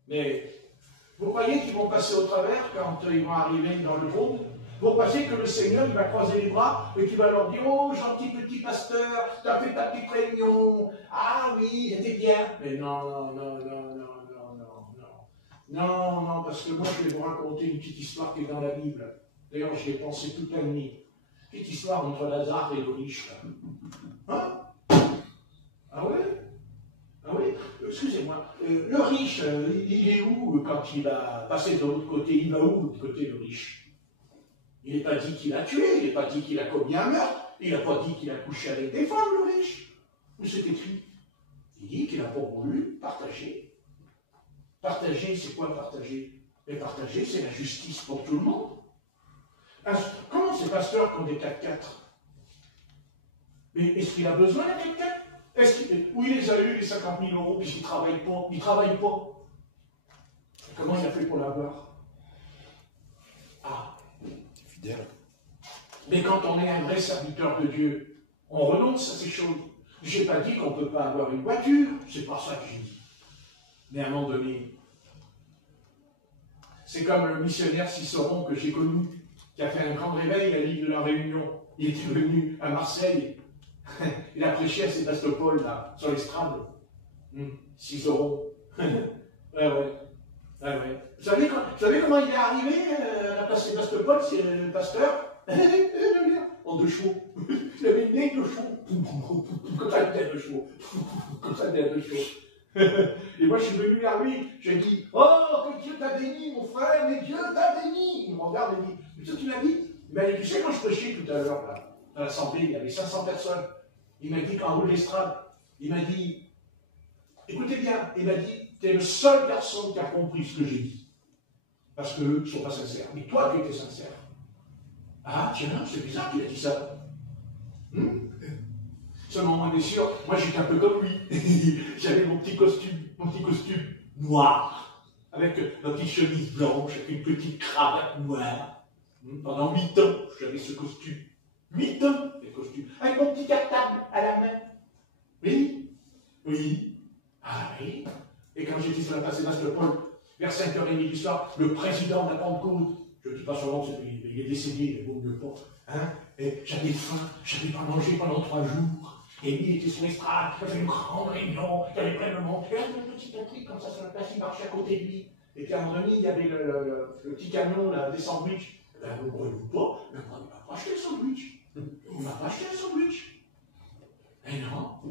Mais vous croyez qu'ils vont passer au travers quand ils vont arriver dans le trône? Vous pensez que le Seigneur, il va croiser les bras et qu'il va leur dire, oh, gentil petit pasteur, tu as fait ta petite réunion. Ah oui, c'était bien. Mais non, parce que moi, je vais vous raconter une petite histoire qui est dans la Bible. D'ailleurs, je l'ai pensé toute la nuit. Petite histoire entre Lazare et le riche. Hein? Ah oui? Ah oui? Excusez-moi. Le riche, il est où quand il va passer de l'autre côté? Il va où de l'autre côté, le riche? Il n'est pas dit qu'il a tué, il n'est pas dit qu'il a commis un meurtre, il n'a pas dit qu'il a couché avec des femmes, le riche. Où c'est écrit? Il dit qu'il n'a pas voulu partager. Partager, c'est quoi partager? Et partager, c'est la justice pour tout le monde. Comment ces pasteurs qui ont des 4x4? Mais est-ce qu'il a besoin d'un 4x4? Où il les a eu, les 50 000 euros, puisqu'il ne travaille pas? Il ne travaille pas. Comment il a fait pour l'avoir? Ah, c'est fidèle. Mais quand on est un vrai serviteur de Dieu, on renonce à ces choses. Je n'ai pas dit qu'on ne peut pas avoir une voiture, c'est pas ça que j'ai dit. Mais à un moment donné, c'est comme le missionnaire Cicéron que j'ai connu, qui a fait un grand réveil à l'île de la Réunion. Il était venu à Marseille. Il a prêché à Sébastopol, là, sur l'estrade. Cicéron. Ouais. Vous savez comment il est arrivé à la place Sébastopol, c'est le pasteur? En 2 chevaux. Il avait une tête de chevaux. Comme ça, une tête de chevaux. Comme ça, une tête de chevaux. Et moi, je suis venu vers lui. J'ai dit, oh, que Dieu t'a béni, mon frère, mais Dieu t'a béni. Il me regarde et dit, mais ça, tu m'as dit? Mais tu sais, quand je prêchais tout à l'heure, là, dans l'assemblée, il y avait 500 personnes. Il m'a dit qu'en haut de l'estrade, il m'a dit, écoutez bien, il m'a dit, t'es le seul garçon qui a compris ce que j'ai dit. Parce qu'eux ne sont pas sincères. Mais toi, tu étais sincère. Ah, tiens, c'est bizarre qu'il a dit ça. Seulement, moi, bien sûr, moi, j'étais un peu comme lui. J'avais mon petit costume noir, avec ma petite chemise blanche, avec une petite cravate noire. Pendant 8 ans, j'avais ce costume. 8 ans, le costume. Avec mon petit cartable à la main. Oui. Ah oui. Et quand j'étais sur la place Sébastopol, vers 5h30 du soir, le président de la Pentecôte, je ne dis pas son nom, il est décédé, il vaut mieux pas. Hein, et j'avais faim, je n'avais pas mangé pendant 3 jours. Et lui, il était sur l'estrade, il avait une grande réunion, il y avait plein de monde. Et là, il y avait un petit Patrick comme ça sur la place, il marchait à côté de lui. Et puis à un moment donné, il y avait le petit camion là, des sandwichs. Ben, vous ne brûlez pas, mais on ne m'a pas acheté le sandwich. On ne m'a pas acheté le sandwich. Eh non.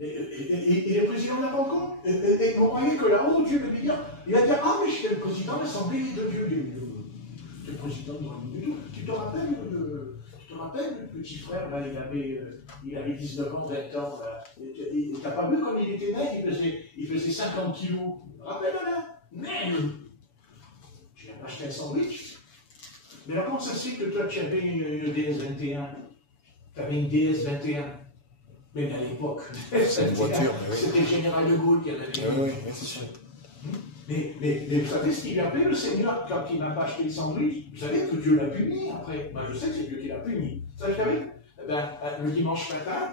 Et le président de la Pentecôte, et vous croyez que là-haut, Dieu va lui dire, il va dire, ah, mais je suis le président de l'Assemblée de Dieu. Tu es le président de rien du tout. Tu te rappelles, le petit frère, là, il avait 19 ans, 20 ans. Tu n'as pas vu comme il était net, il faisait 50 kilos. Tu te rappelles, là? Mais tu n'as pas acheté un sandwich. Mais alors, comment ça se fait que toi, tu avais une DS-21? Tu avais une DS-21. Mais à l'époque, c'était le général de Gaulle qui avait dit. Oui, c'est sûr. Mais vous savez ce qu'il a fait, le Seigneur, quand il n'a pas acheté le sandwich? Vous savez que Dieu l'a puni après. Moi, je sais que c'est Dieu qui l'a puni. Ça, vous savez? Le dimanche matin,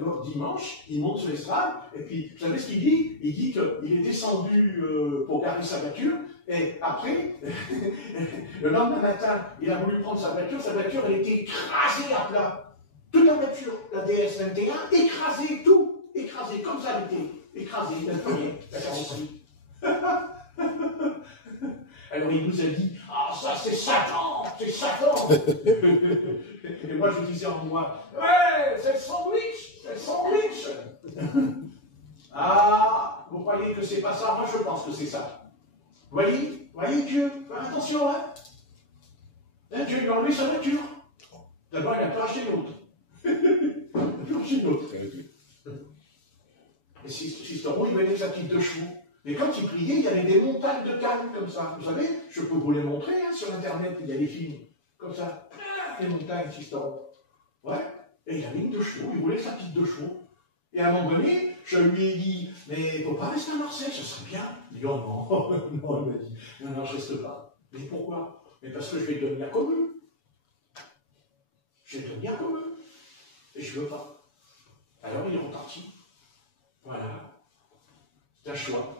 l'autre dimanche, il monte sur l'estrade, et puis, vous savez ce qu'il dit? Il dit qu'il est descendu pour garder sa voiture, et après, le lendemain matin, il a voulu prendre sa voiture elle était écrasée à plat. Toute la voiture, la DS-21, écrasée, tout, écrasée, comme ça elle était, écrasée, la carrosserie. Alors il nous a dit, ah ça c'est Satan, c'est Satan. Et moi je disais en moi, ouais, c'est le sandwich. Ah, vous croyez que c'est pas ça? Moi je pense que c'est ça. Vous voyez Dieu, faire attention, hein. Dieu lui a enlevé sa voiture. D'abord il a pas acheté l'autre. Plus une autre. Et Sisteron, il venait sa petite 2 chevaux. Mais quand il priait, il y avait des montagnes de cannes comme ça. Vous savez, je peux vous les montrer hein, sur Internet, il y a des films comme ça. Des montagnes, Sisteron. Ouais. Et il avait une 2 chevaux, il roulait sa petite 2 chevaux. Et à un moment donné, je lui ai dit, mais il ne faut pas rester à Marseille, ce serait bien. Il dit, oh non, non, il m'a dit, non, je ne reste pas. Mais pourquoi? Mais parce que je vais devenir comme eux. Je vais devenir comme eux. Et je ne veux pas. Alors il est reparti. Voilà. C'est un choix.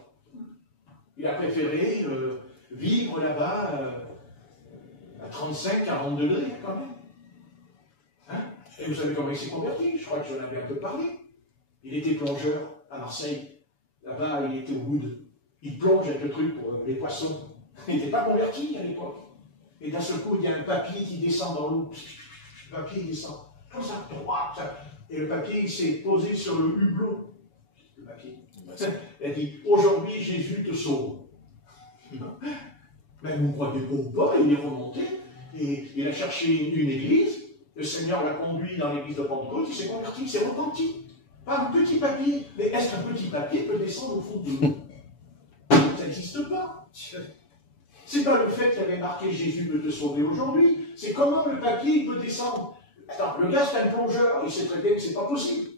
Il a préféré vivre là-bas à 35, 40 degrés quand même. Hein? Et vous savez comment il s'est converti? Je crois que j'en avais un peu parlé. Il était plongeur à Marseille. Là-bas, il était au Wood. Il plonge avec le truc pour les poissons. Il n'était pas converti à l'époque. Et d'un seul coup, il y a un papier qui descend dans l'eau. Le papier descend. Comme ça, droit. Et le papier, il s'est posé sur le hublot. Le papier. Il a dit, aujourd'hui, Jésus te sauve. Mais vous ne croyez pas ou pas, il est remonté. Et il a cherché une église. Le Seigneur l'a conduit dans l'église de Pentecôte. Il s'est converti, il s'est repenti. Pas un petit papier. Mais est-ce qu'un petit papier peut descendre au fond de l'eau? Ça n'existe pas. C'est pas le fait qu'il avait marqué Jésus peut te sauver aujourd'hui. C'est comment le papier peut descendre. Attends, le gars c'est un plongeur, il sait très bien que c'est pas possible.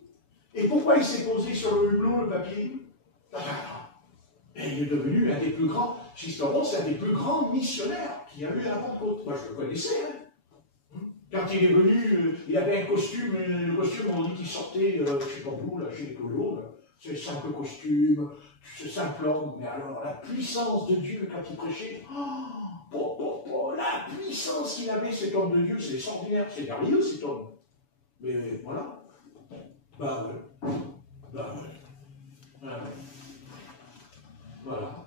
Et pourquoi il s'est posé sur le hublot, le papier? Et il est devenu un des plus grands. Sisteron, c'est un des plus grands missionnaires qu'il y a eu à la Pentecôte. Moi je le connaissais. Hein. Quand il est venu, il avait un costume, le costume, on dit qu'il sortait, je ne sais pas où, là, chez les colos, c'est simple costume, ce simple homme, mais alors la puissance de Dieu quand il prêchait, la puissance qu'il avait cet homme de Dieu, c'est extraordinaire, c'est merveilleux cet homme. Mais voilà. Bah ouais. Voilà.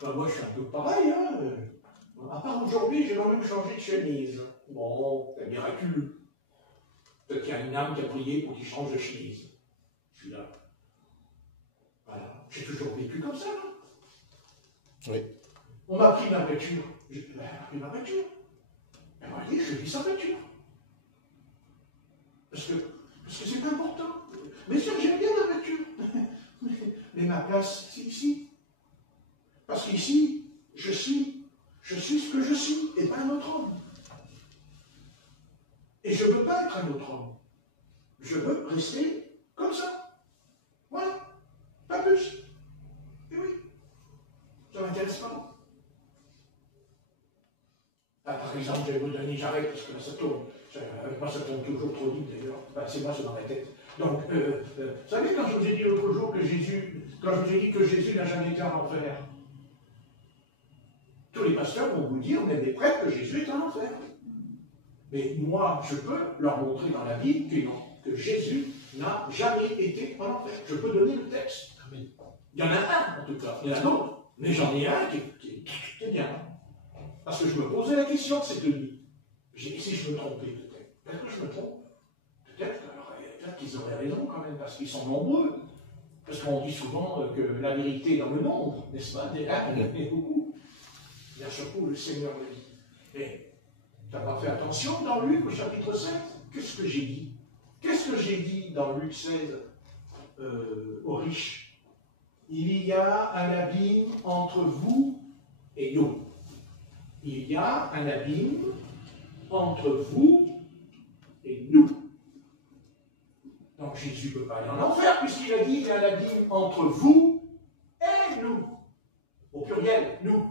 Bah, moi je suis un peu pareil, hein. À part aujourd'hui, j'ai quand même changé de chemise. Bon, c'est miraculeux. Peut-être qu'il y a une âme qui a prié pour qu'il change de chemise. Je suis là. Voilà. J'ai toujours vécu comme ça. Hein. Oui. On m'a pris ma voiture. On m'a pris ma voiture. Et moi, je vis sa voiture. Parce que c'est important. Mais sûr, j'aime bien la voiture. Mais ma place, c'est ici. Parce qu'ici, je suis ce que je suis, et pas un autre homme. Et je ne veux pas être un autre homme. Je veux rester comme ça. Voilà. Pas plus. Et oui. Ça ne m'intéresse pas. Ah, par exemple, je vais vous donner, j'arrête parce que là, ça tourne. Avec moi, ça tourne toujours trop vite d'ailleurs. Enfin, c'est moi, c'est dans ma tête. Donc, vous savez, quand je vous ai dit l'autre jour que Jésus n'a jamais été en enfer, tous les pasteurs vont vous dire, même des prêtres, que Jésus est en enfer. Mais moi, je peux leur montrer dans la Bible que Jésus n'a jamais été en enfer. Je peux donner le texte. Amen. Il y en a un, en tout cas. Il y en a d'autres. Mais j'en ai un qui est bien. Parce que je me posais la question cette nuit. J'ai dit, si je me trompais, peut-être. Peut-être que je me trompe. Peut-être qu'ils auraient raison quand même, parce qu'ils sont nombreux. Parce qu'on dit souvent que la vérité est dans le nombre, n'est-ce pas? Il y en a beaucoup. Bien surtout, le Seigneur le dit. Et tu n'as pas fait attention dans Luc au chapitre 7? Qu'est-ce que j'ai dit? Qu'est-ce que j'ai dit dans Luc 16 aux riches? Il y a un abîme entre vous et nous. Il y a un abîme entre vous et nous. Donc Jésus ne peut pas aller en enfer, puisqu'il a dit qu'il y a un abîme entre vous et nous. Au pluriel, nous.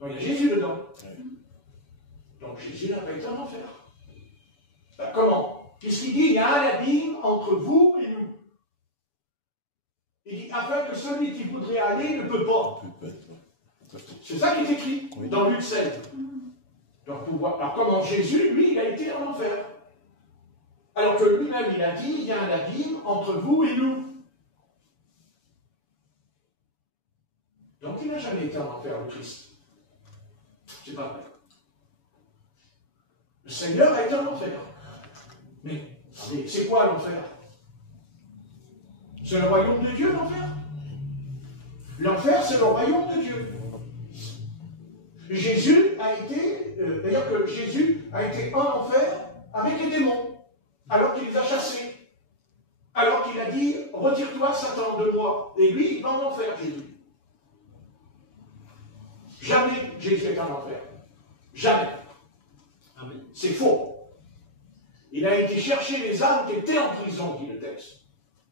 Donc il y a Jésus dedans. Donc Jésus n'a pas été en enfer. Ben, comment? Puisqu'il dit il y a un abîme entre vous et nous. Il dit afin que celui qui voudrait aller ne peut pas. C'est ça qui est écrit dans Luc 16. Donc, alors comment Jésus, lui, il a été en enfer. Alors que lui-même, il a dit, il y a un abîme entre vous et nous. Donc il n'a jamais été en enfer, le Christ. C'est pas vrai. Le Seigneur a été en enfer. Mais, c'est quoi l'enfer? C'est le royaume de Dieu, l'enfer. L'enfer, c'est le royaume de Dieu. Jésus a été, d'ailleurs que Jésus a été en enfer avec les démons. alors qu'il les a chassés. Alors qu'il a dit, retire-toi Satan de moi. Et lui, il va en enfer, Jésus. Jamais Jésus est en enfer. Jamais. C'est faux. Il a été chercher les âmes qui étaient en prison, dit le texte.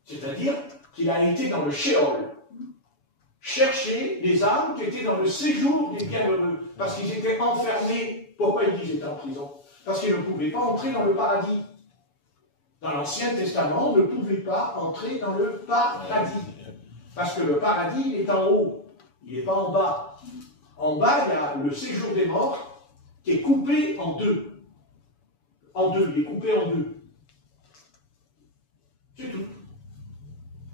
C'est-à-dire qu'il a été dans le Sheol. Chercher les âmes qui étaient dans le séjour des bienheureux. Parce qu'ils étaient enfermés. Pourquoi il dit qu'ils étaient en prison? Parce qu'ils ne pouvaient pas entrer dans le paradis. Dans l'Ancien Testament, on ne pouvait pas entrer dans le paradis. Parce que le paradis, il est en haut. Il n'est pas en bas. En bas, il y a le séjour des morts qui est coupé en deux. En deux, il est coupé en deux. C'est tout.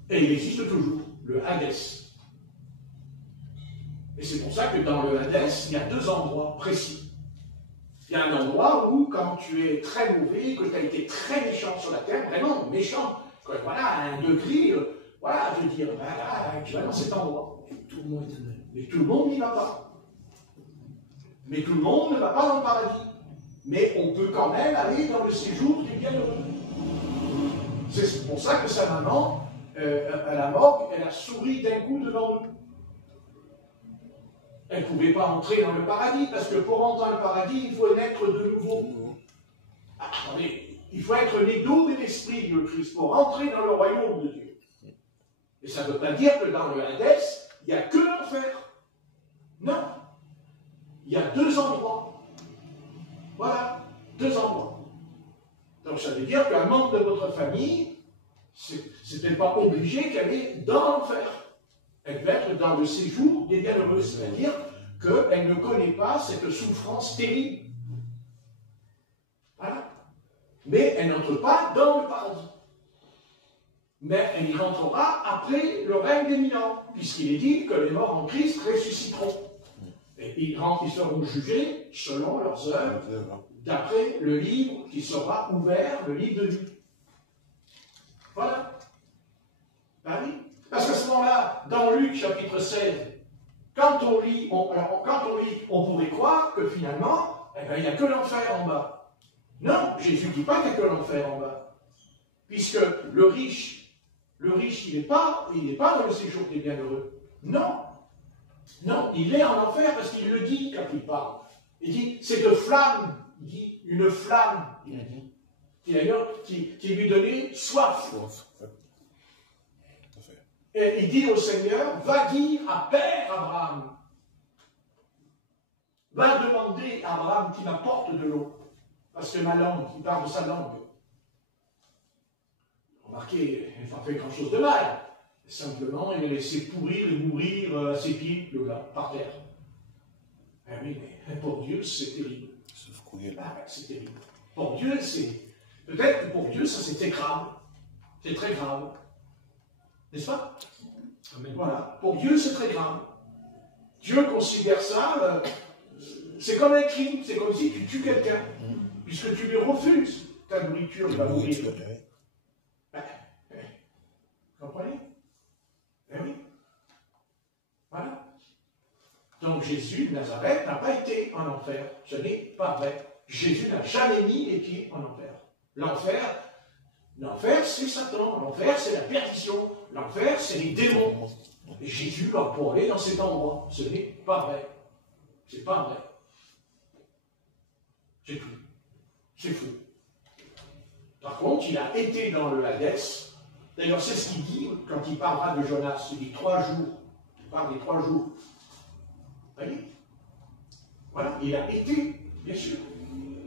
Et il existe toujours, le Hadès. Et c'est pour ça que dans le Hadès, il y a deux endroits précis. Il y a un endroit où, quand tu es très mauvais, que tu as été très méchant sur la terre, vraiment méchant, que, voilà, à un degré, voilà, je veux dire, voilà, tu vas dans cet endroit. Et tout le monde est étonné. Mais tout le monde n'y va pas. Mais tout le monde ne va pas dans le paradis. Mais on peut quand même aller dans le séjour des bienheureux. C'est pour ça que sa maman, à la morgue, elle a souri d'un coup devant nous. Elle ne pouvait pas entrer dans le paradis, parce que pour entrer dans le paradis, il faut naître de nouveau. Attendez, il faut être né d'eau et d'esprit, dit le Christ, pour entrer dans le royaume de Dieu. Et ça ne veut pas dire que dans le Hadès, il n'y a que l'enfer. Non. Il y a deux endroits. Voilà, deux endroits. Donc ça veut dire qu'un membre de votre famille, c'est peut-être pas obligé qu'elle est dans l'enfer. Elle peut être dans le séjour des bienheureux, c'est-à-dire qu'elle ne connaît pas cette souffrance terrible. Voilà. Mais elle n'entre pas dans le paradis. Mais elle y rentrera après le règne des 1000 ans, puisqu'il est dit que les morts en Christ ressusciteront. Et ils seront jugés selon leurs œuvres, d'après le livre qui sera ouvert, le livre de vie. Voilà. Ben oui. Parce qu'à ce moment-là, dans Luc chapitre 16, quand on lit, on pourrait croire que finalement, eh ben, il n'y a que l'enfer en bas. Non, Jésus ne dit pas qu'il n'y a que l'enfer en bas. Puisque le riche, il n'est pas dans le séjour des bienheureux. Non. Non, il est en enfer parce qu'il le dit quand il parle. Il dit, c'est de flamme. Il dit, une flamme, il a dit. Qui lui donnait soif. Et il dit au Seigneur, va dire à Père Abraham, va demander à Abraham qu'il m'apporte de l'eau. Parce que ma langue, il parle de sa langue. Remarquez, il n'a pas fait grand-chose de mal. Simplement, il a laissé pourrir et mourir à ses pieds, le gars, par terre. Eh oui, mais pour Dieu, c'est terrible. C'est terrible. Pour Dieu, c'est... Peut-être que pour Dieu, ça c'était grave. C'est très grave. N'est-ce pas? Amen. Voilà. Pour Dieu, c'est très grave. Dieu considère ça, c'est comme un crime. C'est comme si tu tues quelqu'un. Puisque tu lui refuses ta nourriture, il va mourir. Vous comprenez? Eh oui. Voilà. Donc Jésus de Nazareth n'a pas été en enfer. Ce n'est pas vrai. Jésus n'a jamais mis les pieds en enfer. L'enfer, c'est Satan. L'enfer, c'est la perdition. L'enfer, c'est les démons. Et Jésus va pour aller dans cet endroit. Ce n'est pas vrai. C'est pas vrai. C'est tout. C'est fou. Par contre, il a été dans le Hadès. D'ailleurs, c'est ce qu'il dit quand il parlera de Jonas. Il dit 3 jours. Il parle des 3 jours. Vous voyez? Voilà, il a été, bien sûr.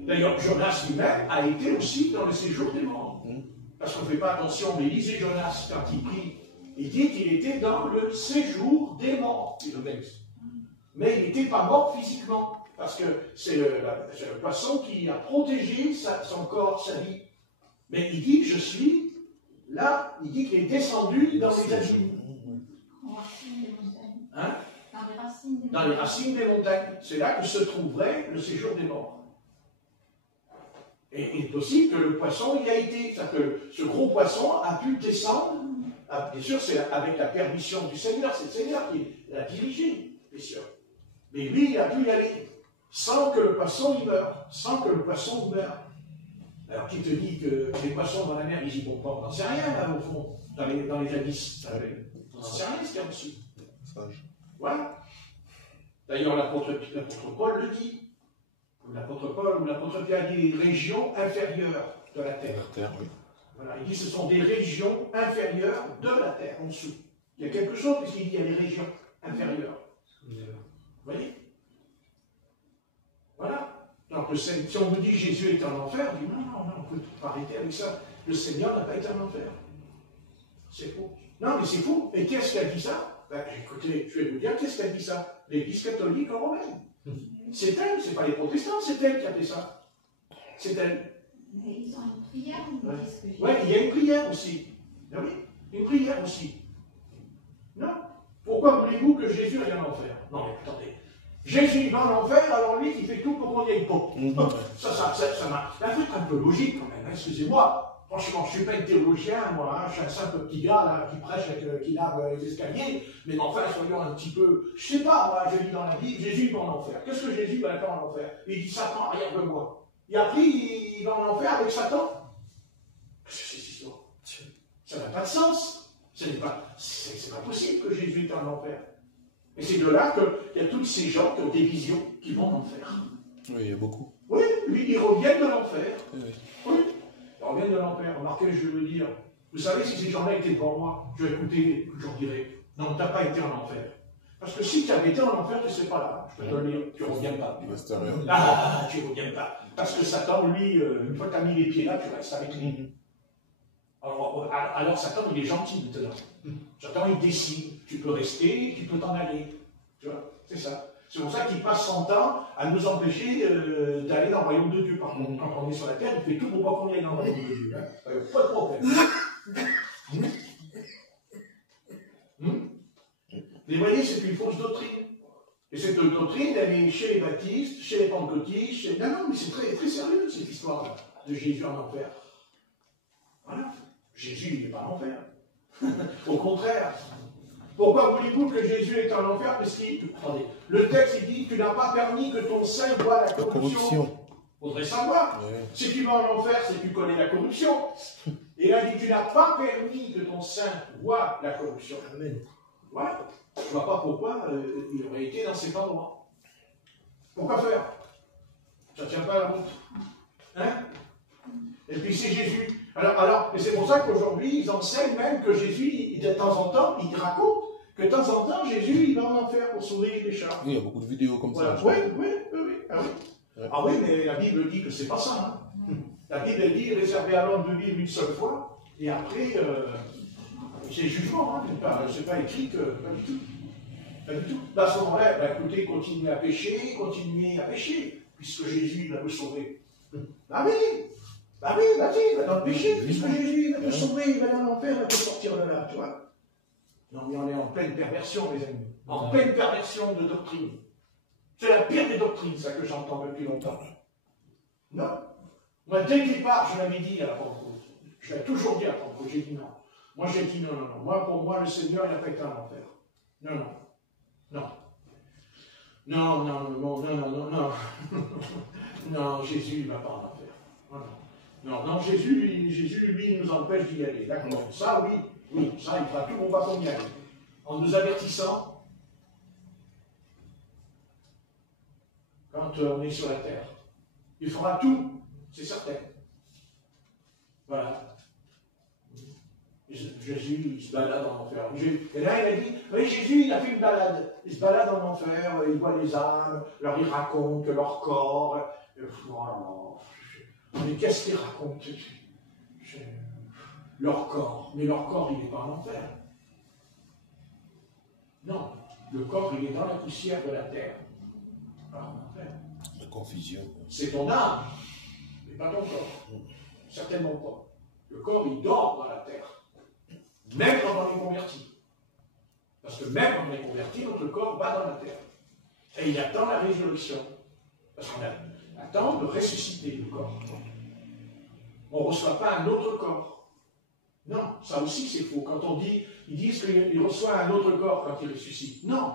D'ailleurs, Jonas lui-même a été aussi dans le séjour des morts. Parce qu'on ne fait pas attention, mais lisez Jonas quand il prie. Il dit qu'il était dans le séjour des morts, dit le texte. Mais il n'était pas mort physiquement. Parce que c'est le poisson qui a protégé son corps, sa vie. Mais il dit, je suis là, il dit qu'il est descendu dans les abîmes. Hein? Dans les racines des montagnes. C'est là que se trouverait le séjour des morts. Et il est possible que le poisson y a été. C'est-à-dire que ce gros poisson a pu descendre. Bien sûr, c'est avec la permission du Seigneur. C'est le Seigneur qui l'a dirigé, bien sûr. Mais lui, il a pu y aller sans que le poisson y meure. Sans que le poisson meure. Alors qui te dit que les poissons dans la mer, ils y vont pas? On n'en sait rien, là, au fond, dans les abysses. On n'en sait rien, ce qu'il y a en dessous. Sage. Voilà. D'ailleurs, l'apôtre Paul le dit. L'apôtre Paul ou l'apôtre Pierre dit régions inférieures de la terre. Oui. Voilà, il dit ce sont des régions inférieures de la terre, en dessous. Il y a quelque chose, puisqu'il dit il y a des régions inférieures. Vous voyez? Voilà. Donc, si on vous dit Jésus est en enfer, on dit non, on peut pas arrêter avec ça. Le Seigneur n'a pas été en enfer. C'est faux. Non, mais c'est faux. Et qui est-ce qui a dit ça? Ben, écoutez, je vais vous dire, qu'est-ce qui a dit ça? L'Église catholique en romaine. C'est elle, c'est pas les protestants, c'est elle qui a fait ça. C'est elle. Mais ils ont une prière, ils me disent que j'ai. Oui, il y a une prière aussi. Ah oui, une prière aussi. Non. Pourquoi voulez-vous que Jésus aille en enfer? Non, mais attendez. Jésus va en enfer, alors lui, il fait tout pour qu'on y aille pas. Ça m'a. Il faut être un peu logique quand même, hein, excusez-moi. Franchement, je ne suis pas un théologien, moi, hein, je suis un simple petit gars là, qui prêche, qui lave les escaliers, mais enfin, soyons un petit peu. Je ne sais pas, moi, je lis dans la Bible, Jésus va en enfer. Qu'est-ce que Jésus va faire en enfer? Il dit Satan, arrière de moi. Et après, il va en enfer avec Satan. Qu'est-ce que c'est cette histoire? Ça n'a pas de sens. C'est pas possible que Jésus est en enfer. Et c'est de là qu'il y a tous ces gens qui ont des visions qui vont en enfer. Oui, il y a beaucoup. Oui, lui, ils reviennent de l'enfer. Oui. Oui, ils reviennent de l'enfer. Remarquez, je vais vous dire, vous savez, si ces gens-là étaient devant moi, je vais écouter, je leur dirais, non, tu n'as pas été en enfer. Parce que si tu avais été en enfer, tu ne serais pas là. Je peux te le dire, tu ne reviens pas. Ah, tu ne reviens pas. Parce que Satan, lui, une fois que tu as mis les pieds là, tu restes avec lui. Alors Satan, il est gentil maintenant. Satan, il décide. Tu peux rester, tu peux t'en aller. Tu vois, c'est ça. C'est pour ça qu'il passe son temps à nous empêcher d'aller dans le royaume de Dieu. Par contre, quand on est sur la terre, il fait tout pour pas qu'on aille dans le royaume de Dieu. Hein. Pas de problème. Vous voyez, c'est une fausse doctrine. Et cette doctrine, elle est chez les baptistes, chez les pentecôtistes, chez... Non, mais c'est très, très sérieux, cette histoire de Jésus en enfer. Voilà. Jésus, il n'est pas en enfer. Au contraire. Pourquoi voulez-vous que Jésus est en enfer? Parce qu'il... Attendez. Le texte, il dit, tu n'as pas permis que ton sein voie la corruption. Faudrait savoir. Oui. Si tu vas en enfer, c'est que tu connais la corruption. Et là, il dit, tu n'as pas permis que ton sein voie la corruption. Amen. Voilà. Je ne vois pas pourquoi il aurait été dans cet endroit. Pourquoi faire? Ça ne tient pas la route. Hein? Et puis c'est Jésus. Alors, et c'est pour ça qu'aujourd'hui, ils enseignent même que Jésus, de temps en temps, il raconte que de temps en temps, Jésus, il va en enfer pour sauver les pécheurs. Oui, il y a beaucoup de vidéos comme ça. Oui. Ah oui. Ouais. Ah oui, mais la Bible dit que c'est pas ça. Hein. La Bible dit réservé à l'homme de vivre une seule fois, et après, c'est jugement. Hein. C'est pas écrit que. Pas du tout. Pas du tout. À ce moment-là, écoutez, continuez à pécher, puisque Jésus va vous sauver. Ah oui! Bah oui, vas-y, va dans le péché, puisque Jésus va te sauver, il va dans l'enfer, il va te sortir de là, tu vois. Non, mais on est en pleine perversion, les amis. En pleine perversion de doctrine. C'est la pire des doctrines, ça que j'entends depuis longtemps. Non. Moi, dès le départ, je l'avais dit à la Pentecôte. Je l'ai toujours dit à la Pentecôte, j'ai dit non. Moi, j'ai dit non. Moi, pour moi, le Seigneur, il n'a pas été en enfer. Non. Non, Jésus, il ne va pas en enfer. Non, Jésus, lui, nous empêche d'y aller. D'accord. Ça, oui, ça, il fera tout pour pas qu'on y aille. En nous avertissant, quand on est sur la terre. Il fera tout, c'est certain. Voilà. Jésus, il se balade en enfer. Et là, il a dit, oui, Jésus, il a fait une balade. Il se balade en enfer, il voit les âmes, alors il raconte leur corps. Mais qu'est-ce qu'il raconte? Leur corps. Mais leur corps, il n'est pas en enfer. Non. Le corps, il est dans la poussière de la terre. Pas en enfer. La confusion. C'est ton âme, mais pas ton corps. Certainement pas. Le corps, il dort dans la terre. Même quand on est converti. Parce que même quand on est converti, notre corps va dans la terre. Et il attend la résurrection. Parce qu'on attend de ressusciter le corps. On ne reçoit pas un autre corps. Non, ça aussi c'est faux. Quand on dit, ils disent qu'il reçoit un autre corps quand il ressuscite. Non.